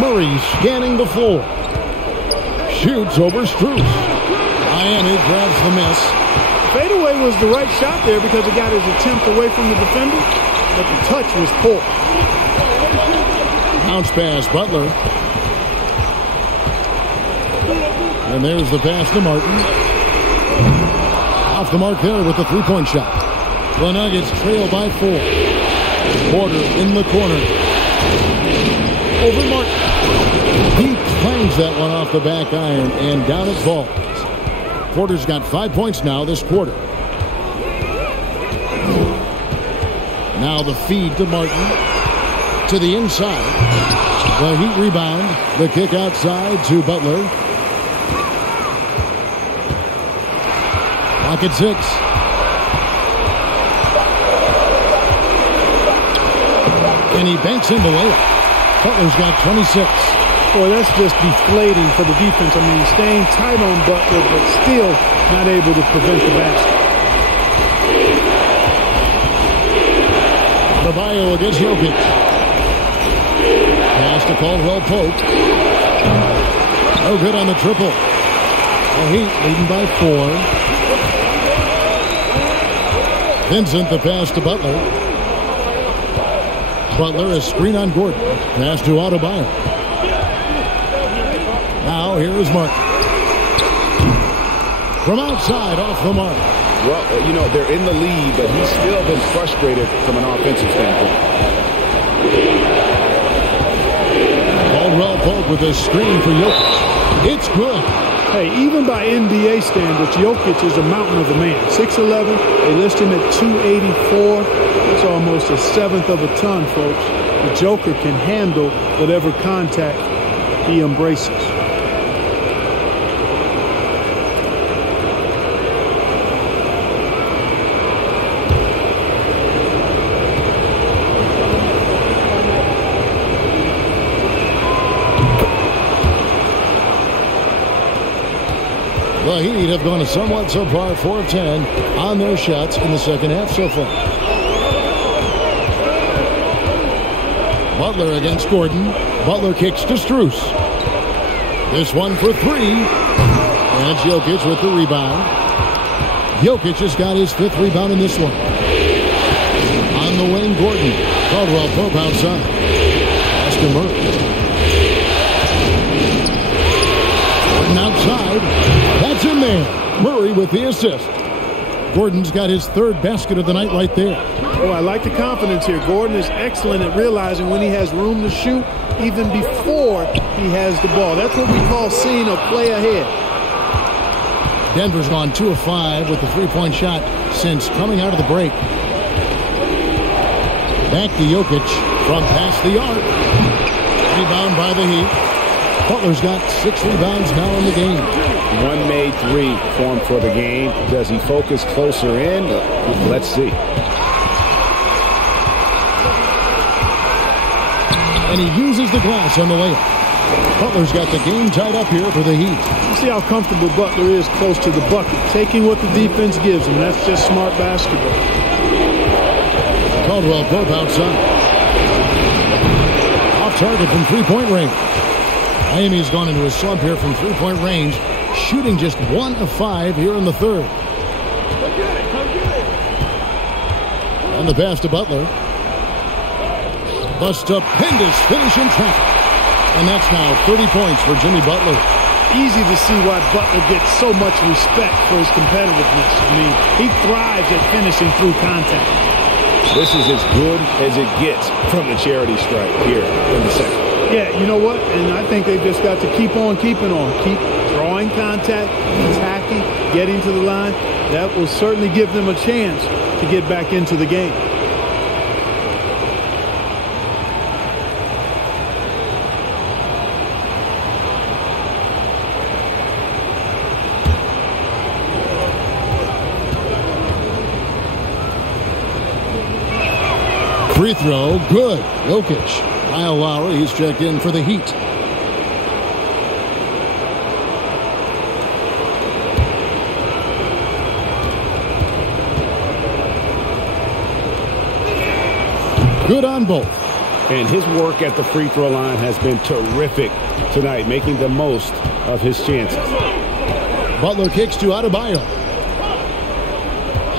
Murray scanning the floor. Shoots over Strus. Miami grabs the miss. Fadeaway was the right shot there because it got his attempt away from the defender, but the touch was poor. Bounce pass, Butler. And there's the pass to Martin. Off the mark there with the three-point shot. The Nuggets trail by 4. Porter in the corner. Over Martin. He clangs that one off the back iron and down it falls. Porter's got 5 points now this quarter. Now the feed to Martin. To the inside. The Heat rebound. The kick outside to Butler. Clock at 6. And he banks in the layup. Butler's got 26. Boy, that's just deflating for the defense. I mean, staying tight on Butler, but still not able to prevent the basket. Adebayo against Jokic. Pass to Caldwell Pope. No good on the triple. The Heat leading by 4. Vincent, the pass to Butler. Butler, a screen on Gordon. Pass to Adebayo. Now here is Martin. From outside, off the mark. Well, you know, they're in the lead, but he's still been frustrated from an offensive standpoint. Caldwell Pope with a screen for Jokic. It's good. Hey, even by NBA standards, Jokic is a mountain of a man. 6'11", they list him at 284. That's almost a seventh of a ton, folks. The Joker can handle whatever contact he embraces. The Heat have gone somewhat so far 4 of 10 on their shots in the second half so far. Butler against Gordon. Butler kicks to Strus. This one for 3. And it's Jokic with the rebound. Jokic has got his 5th rebound in this one. On the wing, Gordon. Caldwell Pope outside. Pass to Murray. Gordon outside. That's in there. Murray with the assist. Gordon's got his 3rd basket of the night right there. Oh, I like the confidence here. Gordon is excellent at realizing when he has room to shoot, even before he has the ball. That's what we call seeing a play ahead. Denver's gone 2 of 5 with the 3-point shot since coming out of the break. Back to Jokic from past the arc. Rebound by the Heat. Butler's got 6 rebounds now in the game. One made 3 formed for the game. Does he focus closer in? Let's see. And he uses the glass on the layup. Butler's got the game tied up here for the Heat. You see how comfortable Butler is close to the bucket, taking what the defense gives him. That's just smart basketball. Caldwell Pope outside. Off target from 3-point range. Miami's gone into a slump here from 3-point range, shooting just 1 of 5 here in the 3rd. And the pass to Butler. A stupendous finish in traffic. And that's now 30 points for Jimmy Butler. Easy to see why Butler gets so much respect for his competitiveness. I mean, he thrives at finishing through contact. This is as good as it gets from the charity stripe here in the second. Yeah, you know what? And I think they've just got to keep on keeping on. Keep drawing contact, attacking, getting to the line. That will certainly give them a chance to get back into the game. Free throw, good. Jokic. Kyle Lowry, he's checked in for the Heat. Good on both. And his work at the free throw line has been terrific tonight, making the most of his chances. Butler kicks to Adebayo.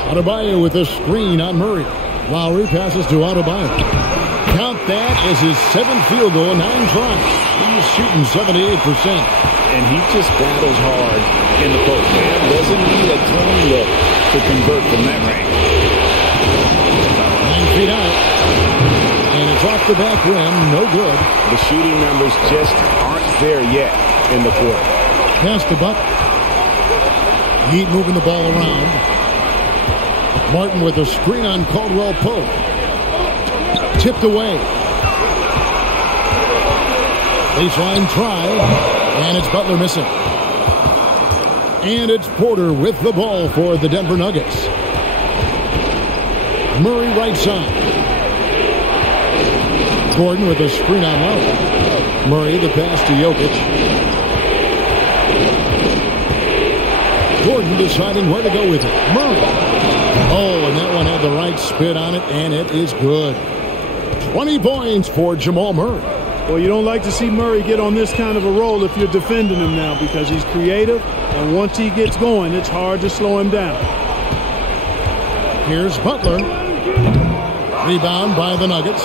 Adebayo with a screen on Murray. Lowry passes to Adebayo. Count that as his 7th field goal, 9 tries. He's shooting 78%. And he just battles hard in the post. Man doesn't need a clean look to convert from that range. 9 feet out. And it's off the back rim, no good. The shooting numbers just aren't there yet in the quarter. Pass to Buck. Heat moving the ball around. Martin with a screen on Caldwell Pope. Tipped away. Baseline try. And it's Butler missing. And it's Porter with the ball for the Denver Nuggets. Murray right side. Gordon with a screen on Lowry. Murray the pass to Jokic. Gordon deciding where to go with it. Murray. Oh, and that one had the right spin on it, and it is good. 20 points for Jamal Murray. Well, you don't like to see Murray get on this kind of a roll if you're defending him now because he's creative, and once he gets going, it's hard to slow him down. Here's Butler. Rebound by the Nuggets.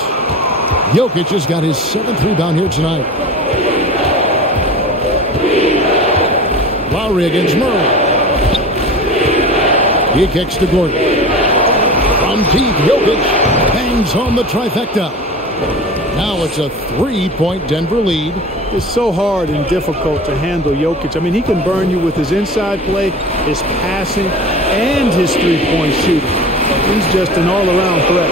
Jokic has got his 7th rebound here tonight. Lowry against Murray. He kicks to Gordon. From deep, Jokic bangs home the trifecta. Now it's a 3-point Denver lead. It's so hard and difficult to handle Jokic. I mean, he can burn you with his inside play, his passing, and his 3-point shooting. He's just an all-around threat.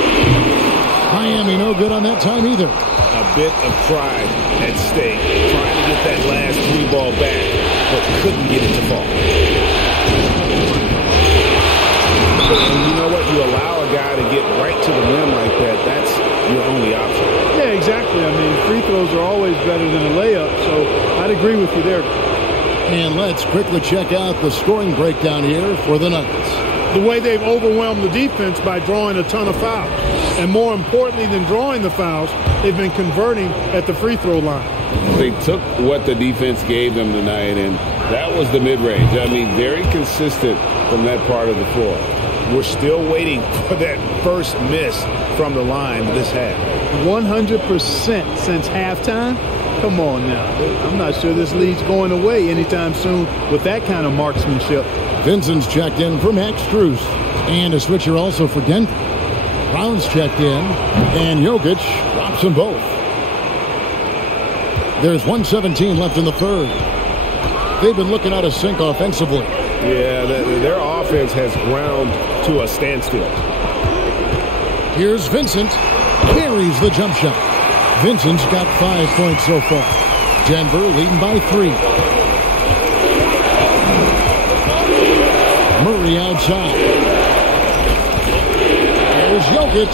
Miami no good on that time either. A bit of pride at stake, trying to get that last 3 ball back, but couldn't get it to fall. And you know what? You allow a guy to get right to the rim like that, that's your only option. Yeah, exactly. I mean, free throws are always better than a layup, so I'd agree with you there. And let's quickly check out the scoring breakdown here for the Nuggets. The way they've overwhelmed the defense by drawing a ton of fouls. And more importantly than drawing the fouls, they've been converting at the free throw line. They took what the defense gave them tonight, and that was the mid-range. I mean, very consistent from that part of the floor. We're still waiting for that first miss from the line this half. 100% since halftime? Come on now. I'm not sure this lead's going away anytime soon with that kind of marksmanship. Vincent's checked in for Max Strus. And a switcher also for Denver. Brown's checked in, and Jokic drops them both. There's 1:17 left in the third. They've been looking out of sync offensively. Yeah, their offense has ground to a standstill. Here's Vincent. Carries the jump shot. Vincent's got 5 points so far. Denver leading by 3. Murray outside. There's Jokic.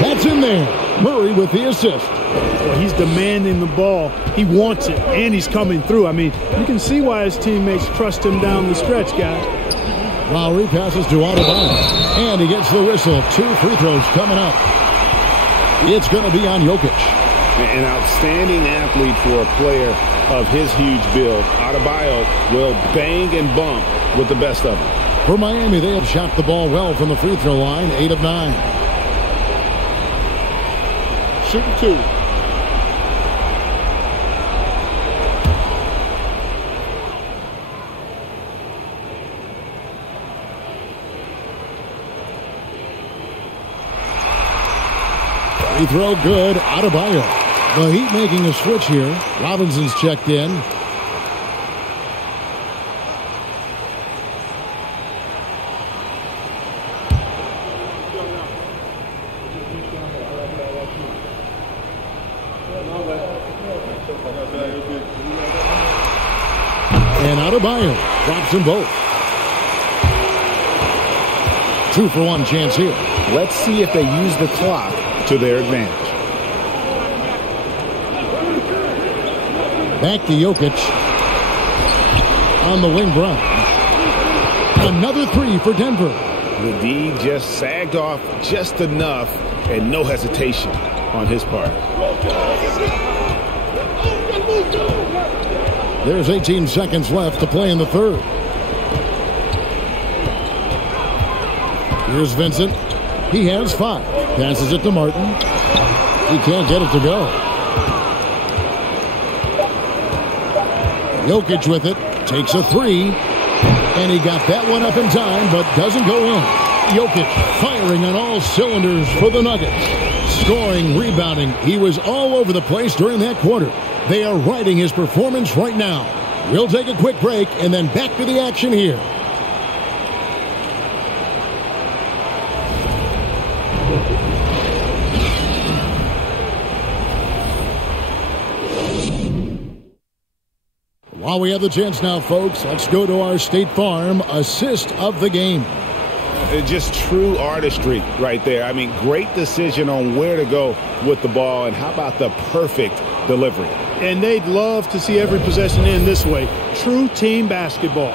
That's in there. Murray with the assist. Well, he's demanding the ball. He wants it, and he's coming through. I mean, you can see why his teammates trust him down the stretch, guys. Lowry passes to Adebayo, and he gets the whistle. 2 free throws coming up. It's going to be on Jokic. An outstanding athlete for a player of his huge build. Adebayo will bang and bump with the best of them. For Miami, they have shot the ball well from the free throw line, 8 of 9. Shooting 2. Free throw good. Adebayo. The Heat making a switch here. Robinson's checked in. And Adebayo drops them both. 2-for-1 chance here. Let's see if they use the clock to their advantage. Back to Jokic. On the wing, Brown. Another 3 for Denver. The D just sagged off just enough and no hesitation on his part. There's 18 seconds left to play in the third. Here's Vincent. He has 5. Passes it to Martin. He can't get it to go. Jokic with it. Takes a 3. And he got that one up in time, but doesn't go in. Jokic firing on all cylinders for the Nuggets. Scoring, rebounding. He was all over the place during that quarter. They are riding his performance right now. We'll take a quick break and then back to the action here. While we have the chance now, folks, let's go to our State Farm assist of the game. Just true artistry right there. I mean, great decision on where to go with the ball, and how about the perfect delivery. And they'd love to see every possession end this way. True team basketball.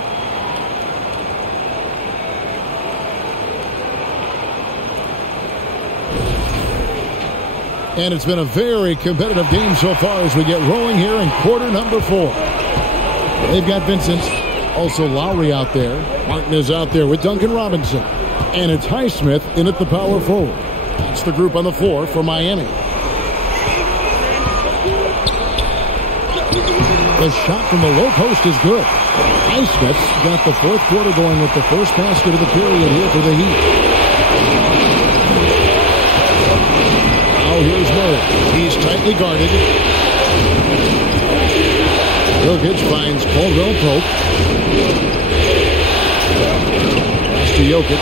And it's been a very competitive game so far as we get rolling here in quarter number 4. They've got Vincent, also Lowry out there. Martin is out there with Duncan Robinson. And it's Highsmith in at the power forward. That's the group on the floor for Miami. The shot from the low post is good. Highsmith's got the fourth quarter going with the first basket of the period here for the Heat. Now here's Murray. He's tightly guarded. Jokic finds Caldwell Pope. Pass to Jokic.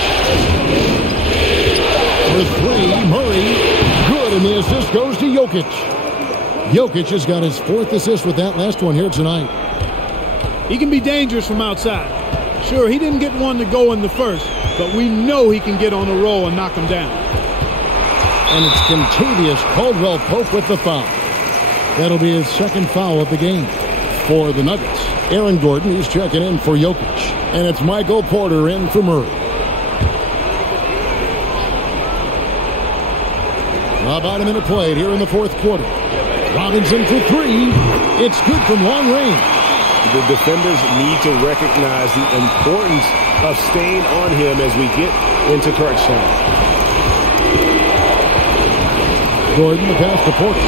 For 3, Murray. Good, and the assist goes to Jokic. Jokic has got his 4th assist with that last one here tonight. He can be dangerous from outside. Sure, he didn't get one to go in the first, but we know he can get on a roll and knock him down. And it's Contavious Caldwell Pope with the foul. That'll be his 2nd foul of the game. For the Nuggets, Aaron Gordon is checking in for Jokic. And it's Michael Porter in for Murray. About a minute played here in the fourth quarter. Robinson for three. It's good from long range. The defenders need to recognize the importance of staying on him as we get into crunch time. Gordon, the pass to Porter.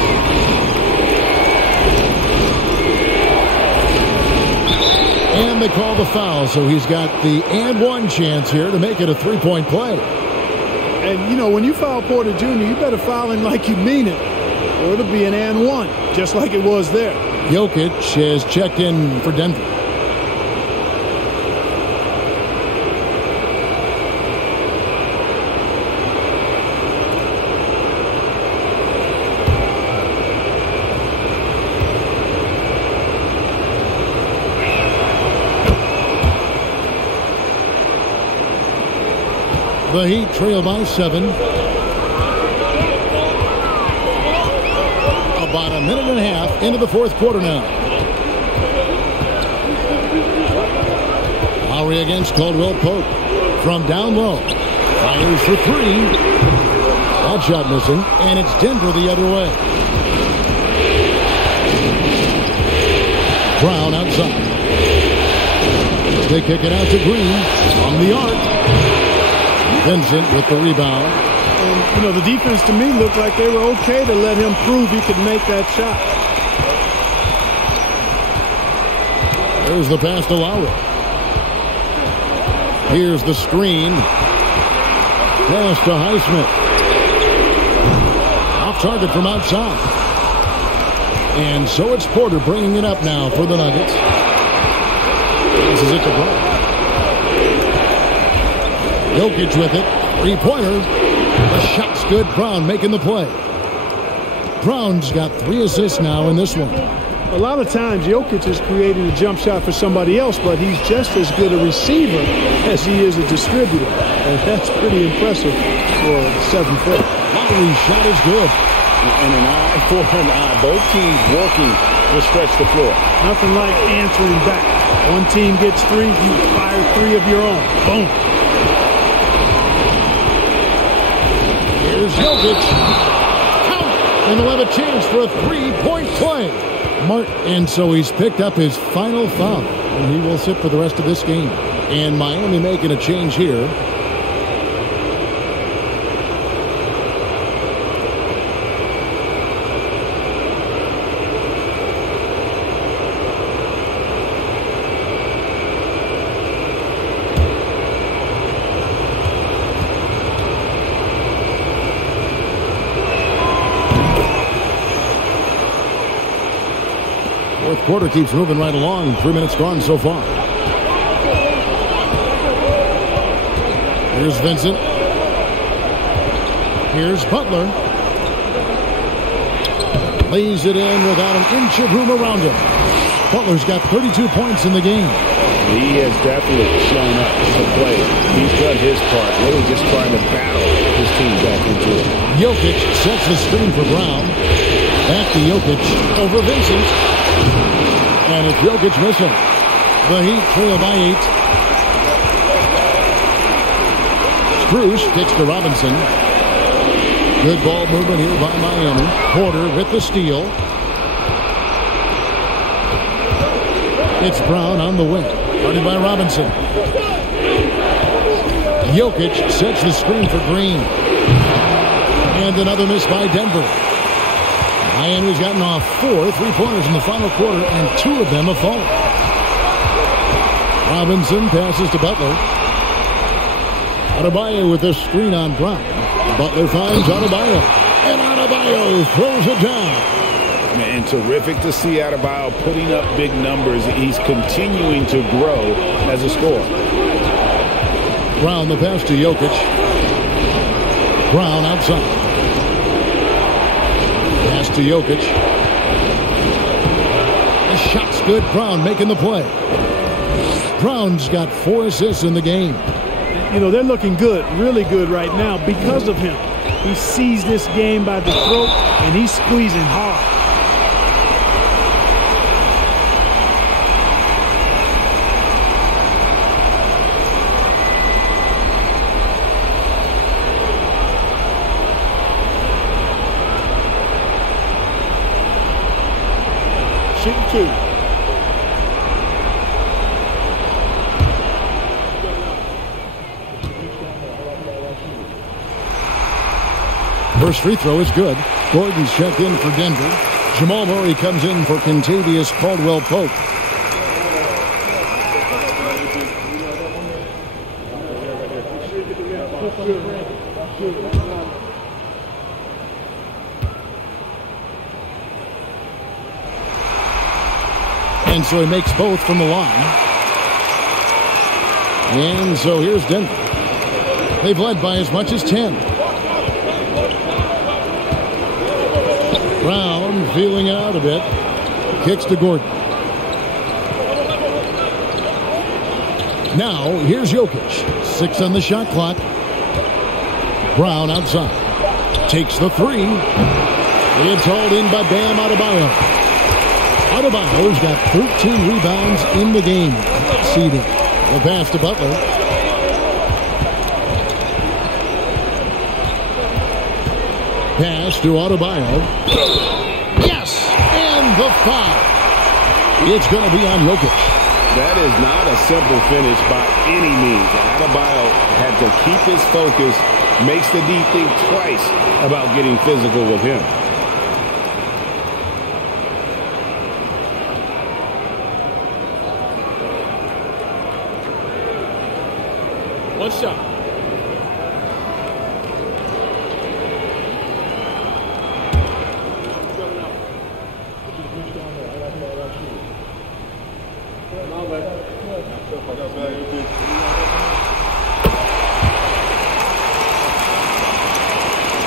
And they call the foul, so he's got the and one chance here to make it a three-point play. And, you know, when you foul Porter Jr., you better foul him like you mean it, or it'll be an and one, just like it was there. Jokic has checked in for Denver. The Heat trail by 7. About a minute and a half into the fourth quarter now. Lowry against Caldwell Pope from down low. Fires for three. That shot missing, and it's Denver the other way. Brown outside. They kick it out to Green from the arc. Vincent with the rebound. And, you know, the defense to me looked like they were okay to let him prove he could make that shot. There's the pass to Lowry. Here's the screen. Pass to Highsmith. Off target from outside. And so it's Porter bringing it up now for the Nuggets. This is it to Brown. Jokic with it. Three-pointer. The shot's good. Brown making the play. Brown's got 3 assists now in this one. A lot of times Jokic is creating a jump shot for somebody else, but he's just as good a receiver as he is a distributor. And that's pretty impressive for a 7-foot. Lowry's shot is good. And an eye for an eye. Both teams working to stretch the floor. Nothing like answering back. One team gets 3, you fire 3 of your own. Boom. Here's Jokic. Count. And he'll have a chance for a 3-point play. And so he's picked up his final foul. And he will sit for the rest of this game. And Miami making a change here. Quarter keeps moving right along. 3 minutes gone so far. Here's Vincent. Here's Butler. Lays it in without an inch of room around him. Butler's got 32 points in the game. He has definitely shown up to play. He's done his part, really just trying to battle his team back into it. Jokic sets the screen for Brown. Back to Jokic over Vincent. And it's Jokic missing. The Heat trail by 8. Spruce kicks to Robinson. Good ball movement here by Miami. Porter with the steal. It's Brown on the wing. Guarded by Robinson. Jokic sets the screen for Green. And another miss by Denver. Miami's gotten off 4 3-pointers in the final quarter, and 2 of them have fallen. Robinson passes to Butler. Adebayo with a screen on Brown. Butler finds Adebayo. And Adebayo throws it down. Man, terrific to see Adebayo putting up big numbers. He's continuing to grow as a scorer. Brown the pass to Jokic. Brown outside. Pass to Jokic. The shot's good. Brown making the play. Brown's got 4 assists in the game. You know, they're looking good, really good right now because of him. He sees this game by the throat, and he's squeezing hard. Shooting 2. First free throw is good. Gordon's checked in for Denver. Jamal Murray comes in for Kentavious Caldwell-Pope. And so he makes both from the line. And so here's Denver. They've led by as much as 10. Brown feeling it out a bit. Kicks to Gordon. Now, here's Jokic. 6 on the shot clock. Brown outside. Takes the 3. It's hauled in by Bam Adebayo. Adebayo's got 13 rebounds in the game. Seeding. The pass to Butler. Pass to Adebayo. Yes! And the foul. It's going to be on Jokic. That is not a simple finish by any means. Adebayo had to keep his focus, makes the D think twice about getting physical with him. One shot.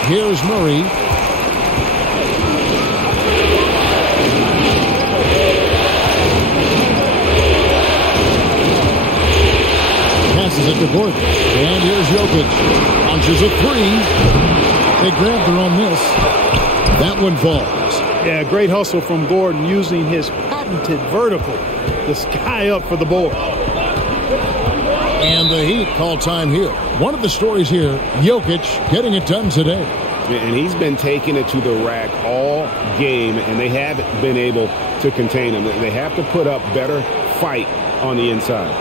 Here's Murray. Passes it to Gordon. And here's Jokic. Launches a 3. They grabbed her on this. That one falls. Yeah, great hustle from Gordon using his patented vertical to sky up for the board. And the Heat call time here. One of the stories here, Jokic getting it done today. And he's been taking it to the rack all game, and they haven't been able to contain him. They have to put up better fight on the inside.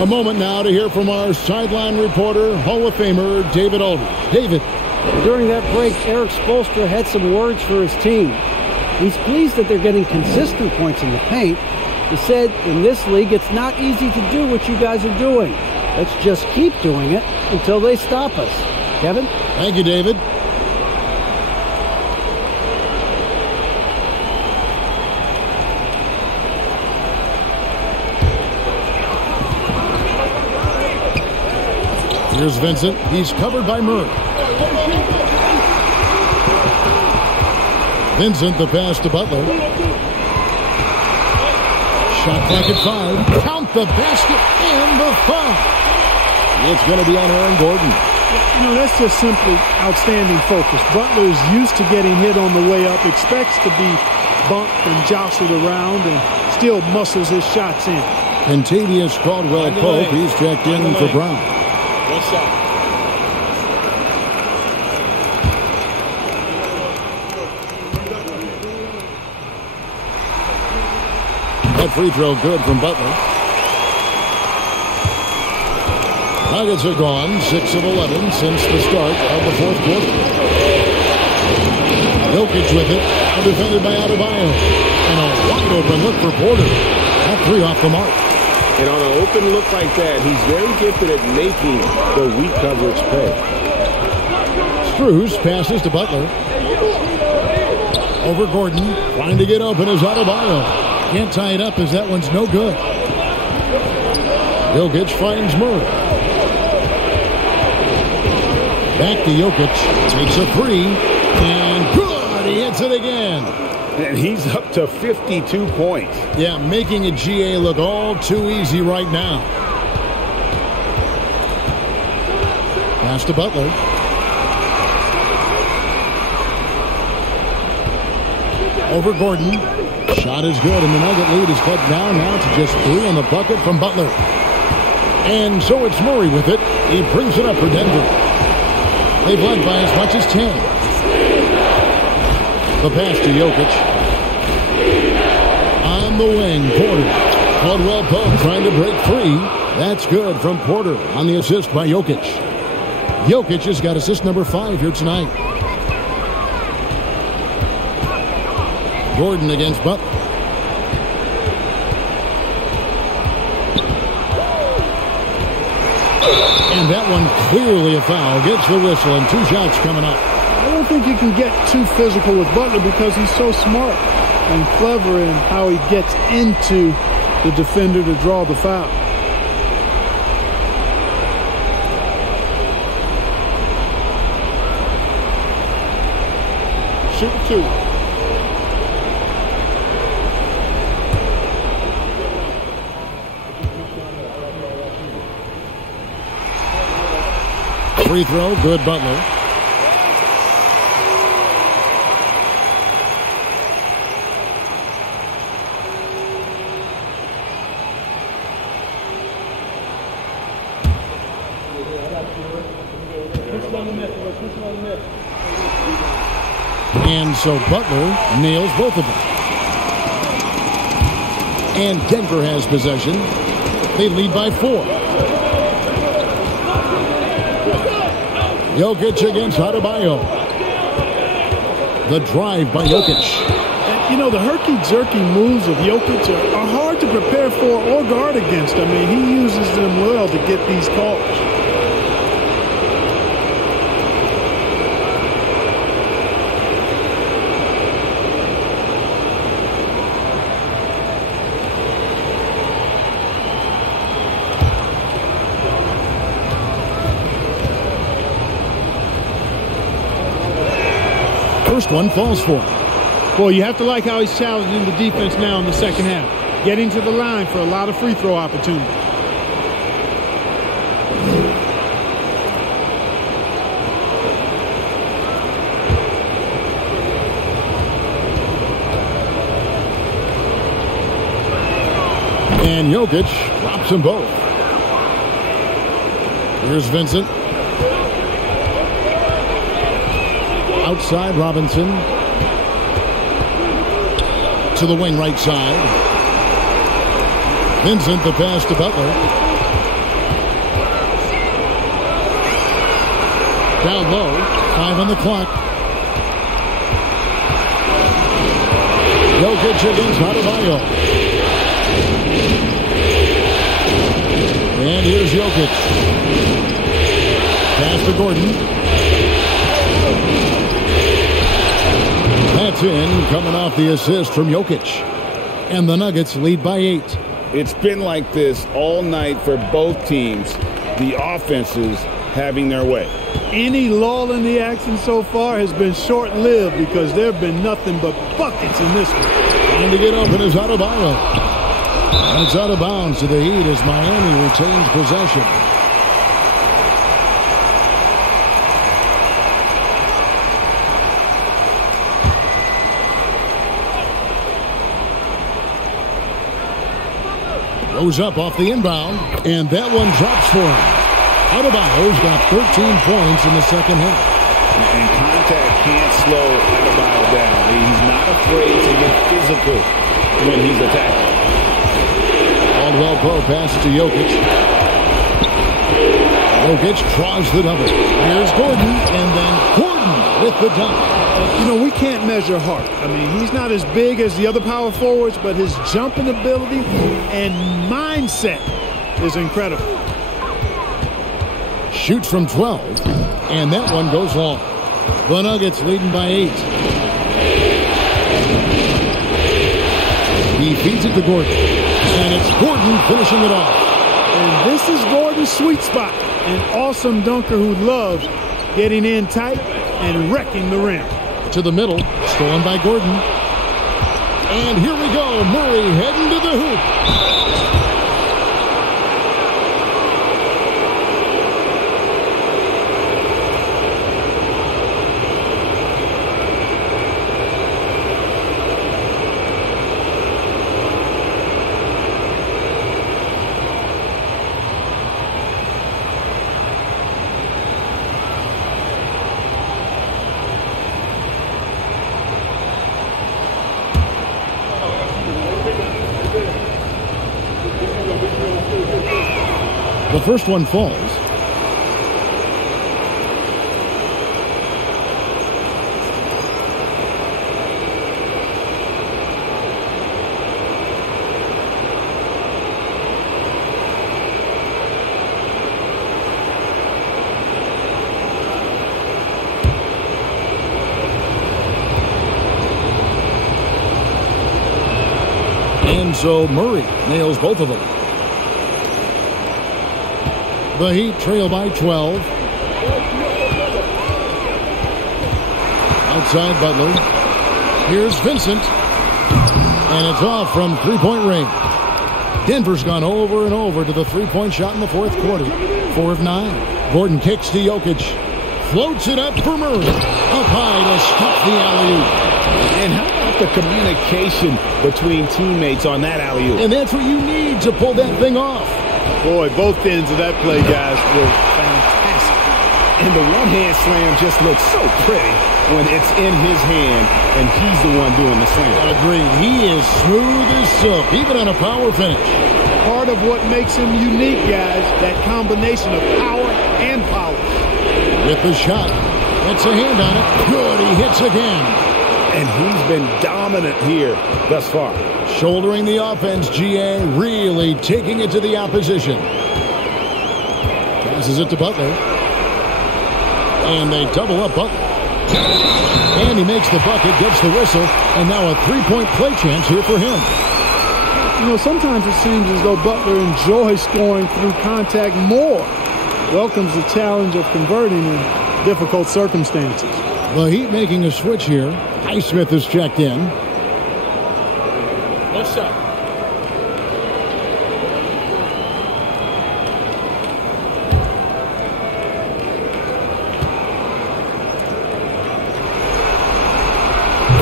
A moment now to hear from our sideline reporter, Hall of Famer David Aldridge. David. During that break, Eric Spoelstra had some words for his team. He's pleased that they're getting consistent points in the paint. He said, in this league, it's not easy to do what you guys are doing. Let's just keep doing it until they stop us. Kevin? Thank you, David. Here's Vincent. He's covered by Murray. Vincent, the pass to Butler. Shot clock at 5. Count the basket and the foul. It's going to be on Aaron Gordon. You know, that's just simply outstanding focus. Butler is used to getting hit on the way up, expects to be bumped and jostled around, and still muscles his shots in. Kentavious Caldwell-Pope, he's checked in for Brown. One shot. That free throw good from Butler. Nuggets are gone, 6 of 11 since the start of the fourth quarter. Jokic with it, now defended by Adebayo. And a wide open look for Porter. That 3 off the mark. And on an open look like that, he's very gifted at making the weak coverage pay. Strus passes to Butler. Over Gordon. Trying to get open is Adebayo. Can't tie it up as that one's no good. Jokic finds Murray. Back to Jokic. Takes a 3. And good! He hits it again. And he's up to 52 points. Yeah, making a GA look all too easy right now. Pass to Butler. Over Gordon. Shot is good, and the Nugget lead is cut down now to just 3 on the bucket from Butler. And so it's Murray with it. He brings it up for Denver. They've led by as much as 10. The pass to Jokic. On the wing, Porter. Caldwell Pope trying to break free. That's good from Porter on the assist by Jokic. Jokic has got assist number 5 here tonight. Gordon against Butler. And that one clearly a foul. Gets the whistle and 2 shots coming up. I don't think you can get too physical with Butler because he's so smart and clever in how he gets into the defender to draw the foul. Shoot 2. Free throw, good Butler. And so Butler nails both of them. And Denver has possession. They lead by 4. Jokic against Adebayo. The drive by Jokic. And, you know, the herky-jerky moves of Jokic are hard to prepare for or guard against. I mean, he uses them well to get these calls. First one falls for him. Well, you have to like how he's challenging the defense now in the second half. Getting to the line for a lot of free throw opportunities. And Jokic drops them both. Here's Vincent. Outside Robinson. To the wing right side. Vincent the pass to Butler. Down low. 5 on the clock. Jokic against Adebayo. And here's Jokic. Pass to Gordon. That's in, coming off the assist from Jokic. And the Nuggets lead by 8. It's been like this all night for both teams. The offenses having their way. Any lull in the action so far has been short-lived because there have been nothing but buckets in this one. Trying to get open is Adebayo. And it's out of bounds to the Heat as Miami retains possession. Goes up off the inbound, and that one drops for him. Adebayo's got 13 points in the second half. And contact can't slow Adebayo down. He's not afraid to get physical when he's attacking. Caldwell Pope passes to Jokic. Jokic draws the double. Here's Gordon, and then Gordon with the dunk. You know, we can't measure Hart. I mean, he's not as big as the other power forwards, but his jumping ability and mindset is incredible. Shoots from 12, and that one goes long. The Nuggets leading by 8. He feeds it to Gordon, and it's Gordon finishing it off. And this is Gordon's sweet spot. An awesome dunker who loves getting in tight and wrecking the rim. To the middle, stolen by Gordon. And here we go. Murray heading to the hoop. The first one falls. And so Murray nails both of them. The Heat trail by 12. Outside Butler. Here's Vincent. And it's off from three-point range. Denver's gone over and over to the three-point shot in the fourth quarter. 4 of 9. Gordon kicks to Jokic. Floats it up for Murray. Up high to stop the alley-oop. And how about the communication between teammates on that alley-oop? And that's what you need to pull that thing off. Boy, both ends of that play, guys, were fantastic. And the one-hand slam just looks so pretty when it's in his hand and he's the one doing the slam. Agreed. He is smooth as silk, even on a power finish. Part of what makes him unique, guys, that combination of power and polish. With the shot, gets a hand on it. Good, he hits again. And he's been dominant here thus far. Shouldering the offense, GA really taking it to the opposition. Passes it to Butler. And they double up Butler. And he makes the bucket, gets the whistle, and now a three-point play chance here for him. You know, sometimes it seems as though Butler enjoys scoring through contact more. Welcomes the challenge of converting in difficult circumstances. The Heat making a switch here. Highsmith is checked in. One shot.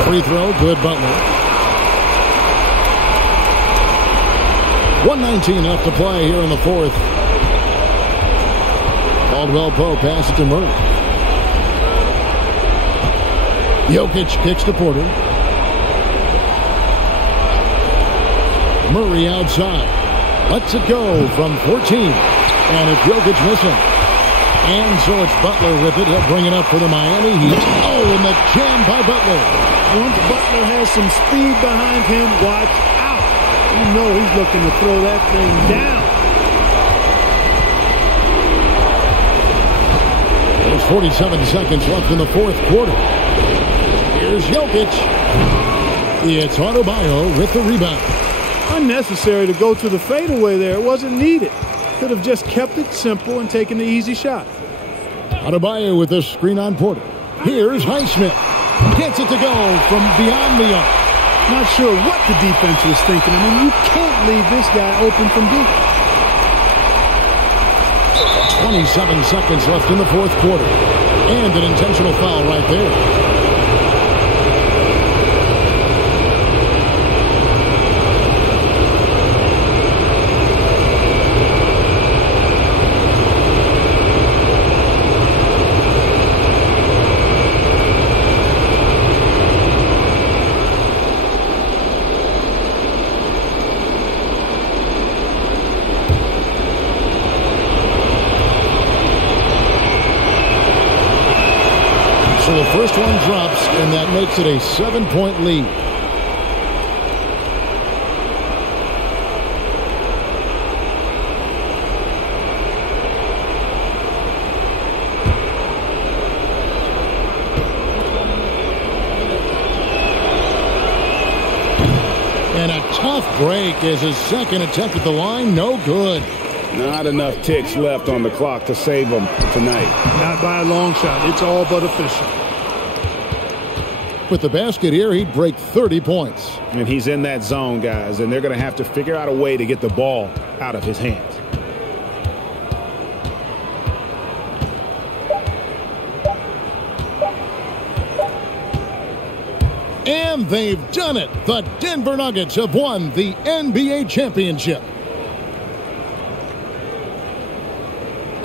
Free throw, good Butler. 1:19 left to play here in the fourth. Caldwell Pope passes to Murray. Jokic kicks to Porter. Murray outside. Lets it go from 14. And it's Jokic missing. And so it's Butler with it. He'll bring it up for the Miami Heat. Oh, and the jam by Butler. Once Butler has some speed behind him, watch out. You know he's looking to throw that thing down. There's 47 seconds left in the fourth quarter. Here's Jokic. It's Adebayo with the rebound. Unnecessary to go to the fadeaway there. It wasn't needed. Could have just kept it simple and taken the easy shot. Adebayo with the screen on Porter. Here's Highsmith. Gets it to go from beyond the arc. Not sure what the defense was thinking. I mean, you can't leave this guy open from deep. 27 seconds left in the fourth quarter. And an intentional foul right there. So the first one drops, and that makes it a 7-point lead. And a tough break as his second attempt at the line, no good. Not enough ticks left on the clock to save them tonight. Not by a long shot. It's all but official. with the basket here, he'd break 30 points. And he's in that zone, guys, and they're going to have to figure out a way to get the ball out of his hands. And they've done it. The Denver Nuggets have won the NBA championship.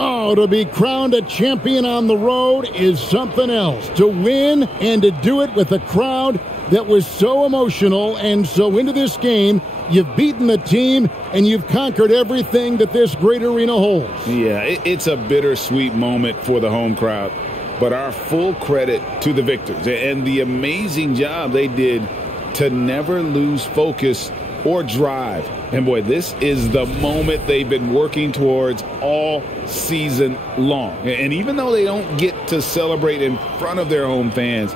Oh, to be crowned a champion on the road is something else. To win and to do it with a crowd that was so emotional and so into this game, you've beaten the team and you've conquered everything that this great arena holds. Yeah, it's a bittersweet moment for the home crowd. But our full credit to the victors and the amazing job they did to never lose focus or drive. And boy, this is the moment they've been working towards all season long. And even though they don't get to celebrate in front of their home fans,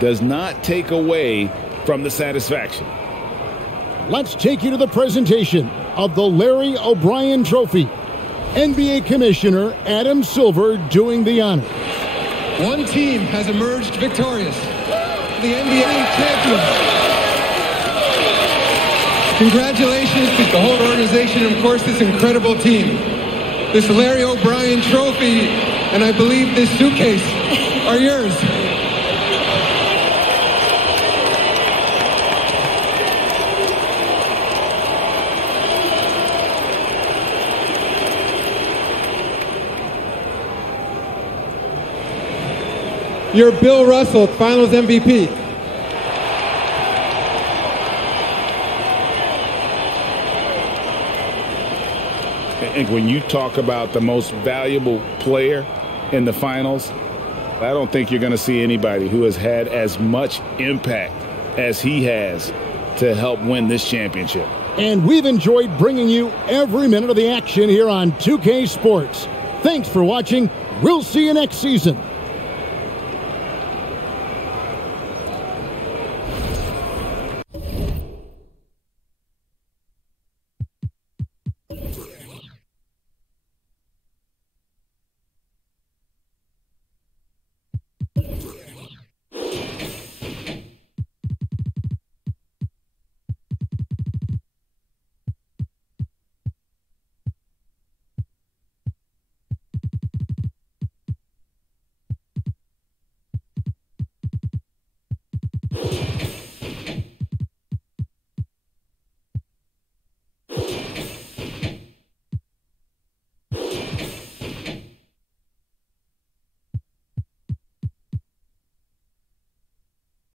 does not take away from the satisfaction. Let's take you to the presentation of the Larry O'Brien Trophy. NBA Commissioner Adam Silver doing the honors. One team has emerged victorious, the NBA champions. Congratulations to the whole organization and, of course, this incredible team. This Larry O'Brien Trophy, and I believe this suitcase are yours. You're Bill Russell, Finals MVP. And when you talk about the most valuable player in the finals, I don't think you're going to see anybody who has had as much impact as he has to help win this championship. And we've enjoyed bringing you every minute of the action here on 2K Sports. Thanks for watching. We'll see you next season.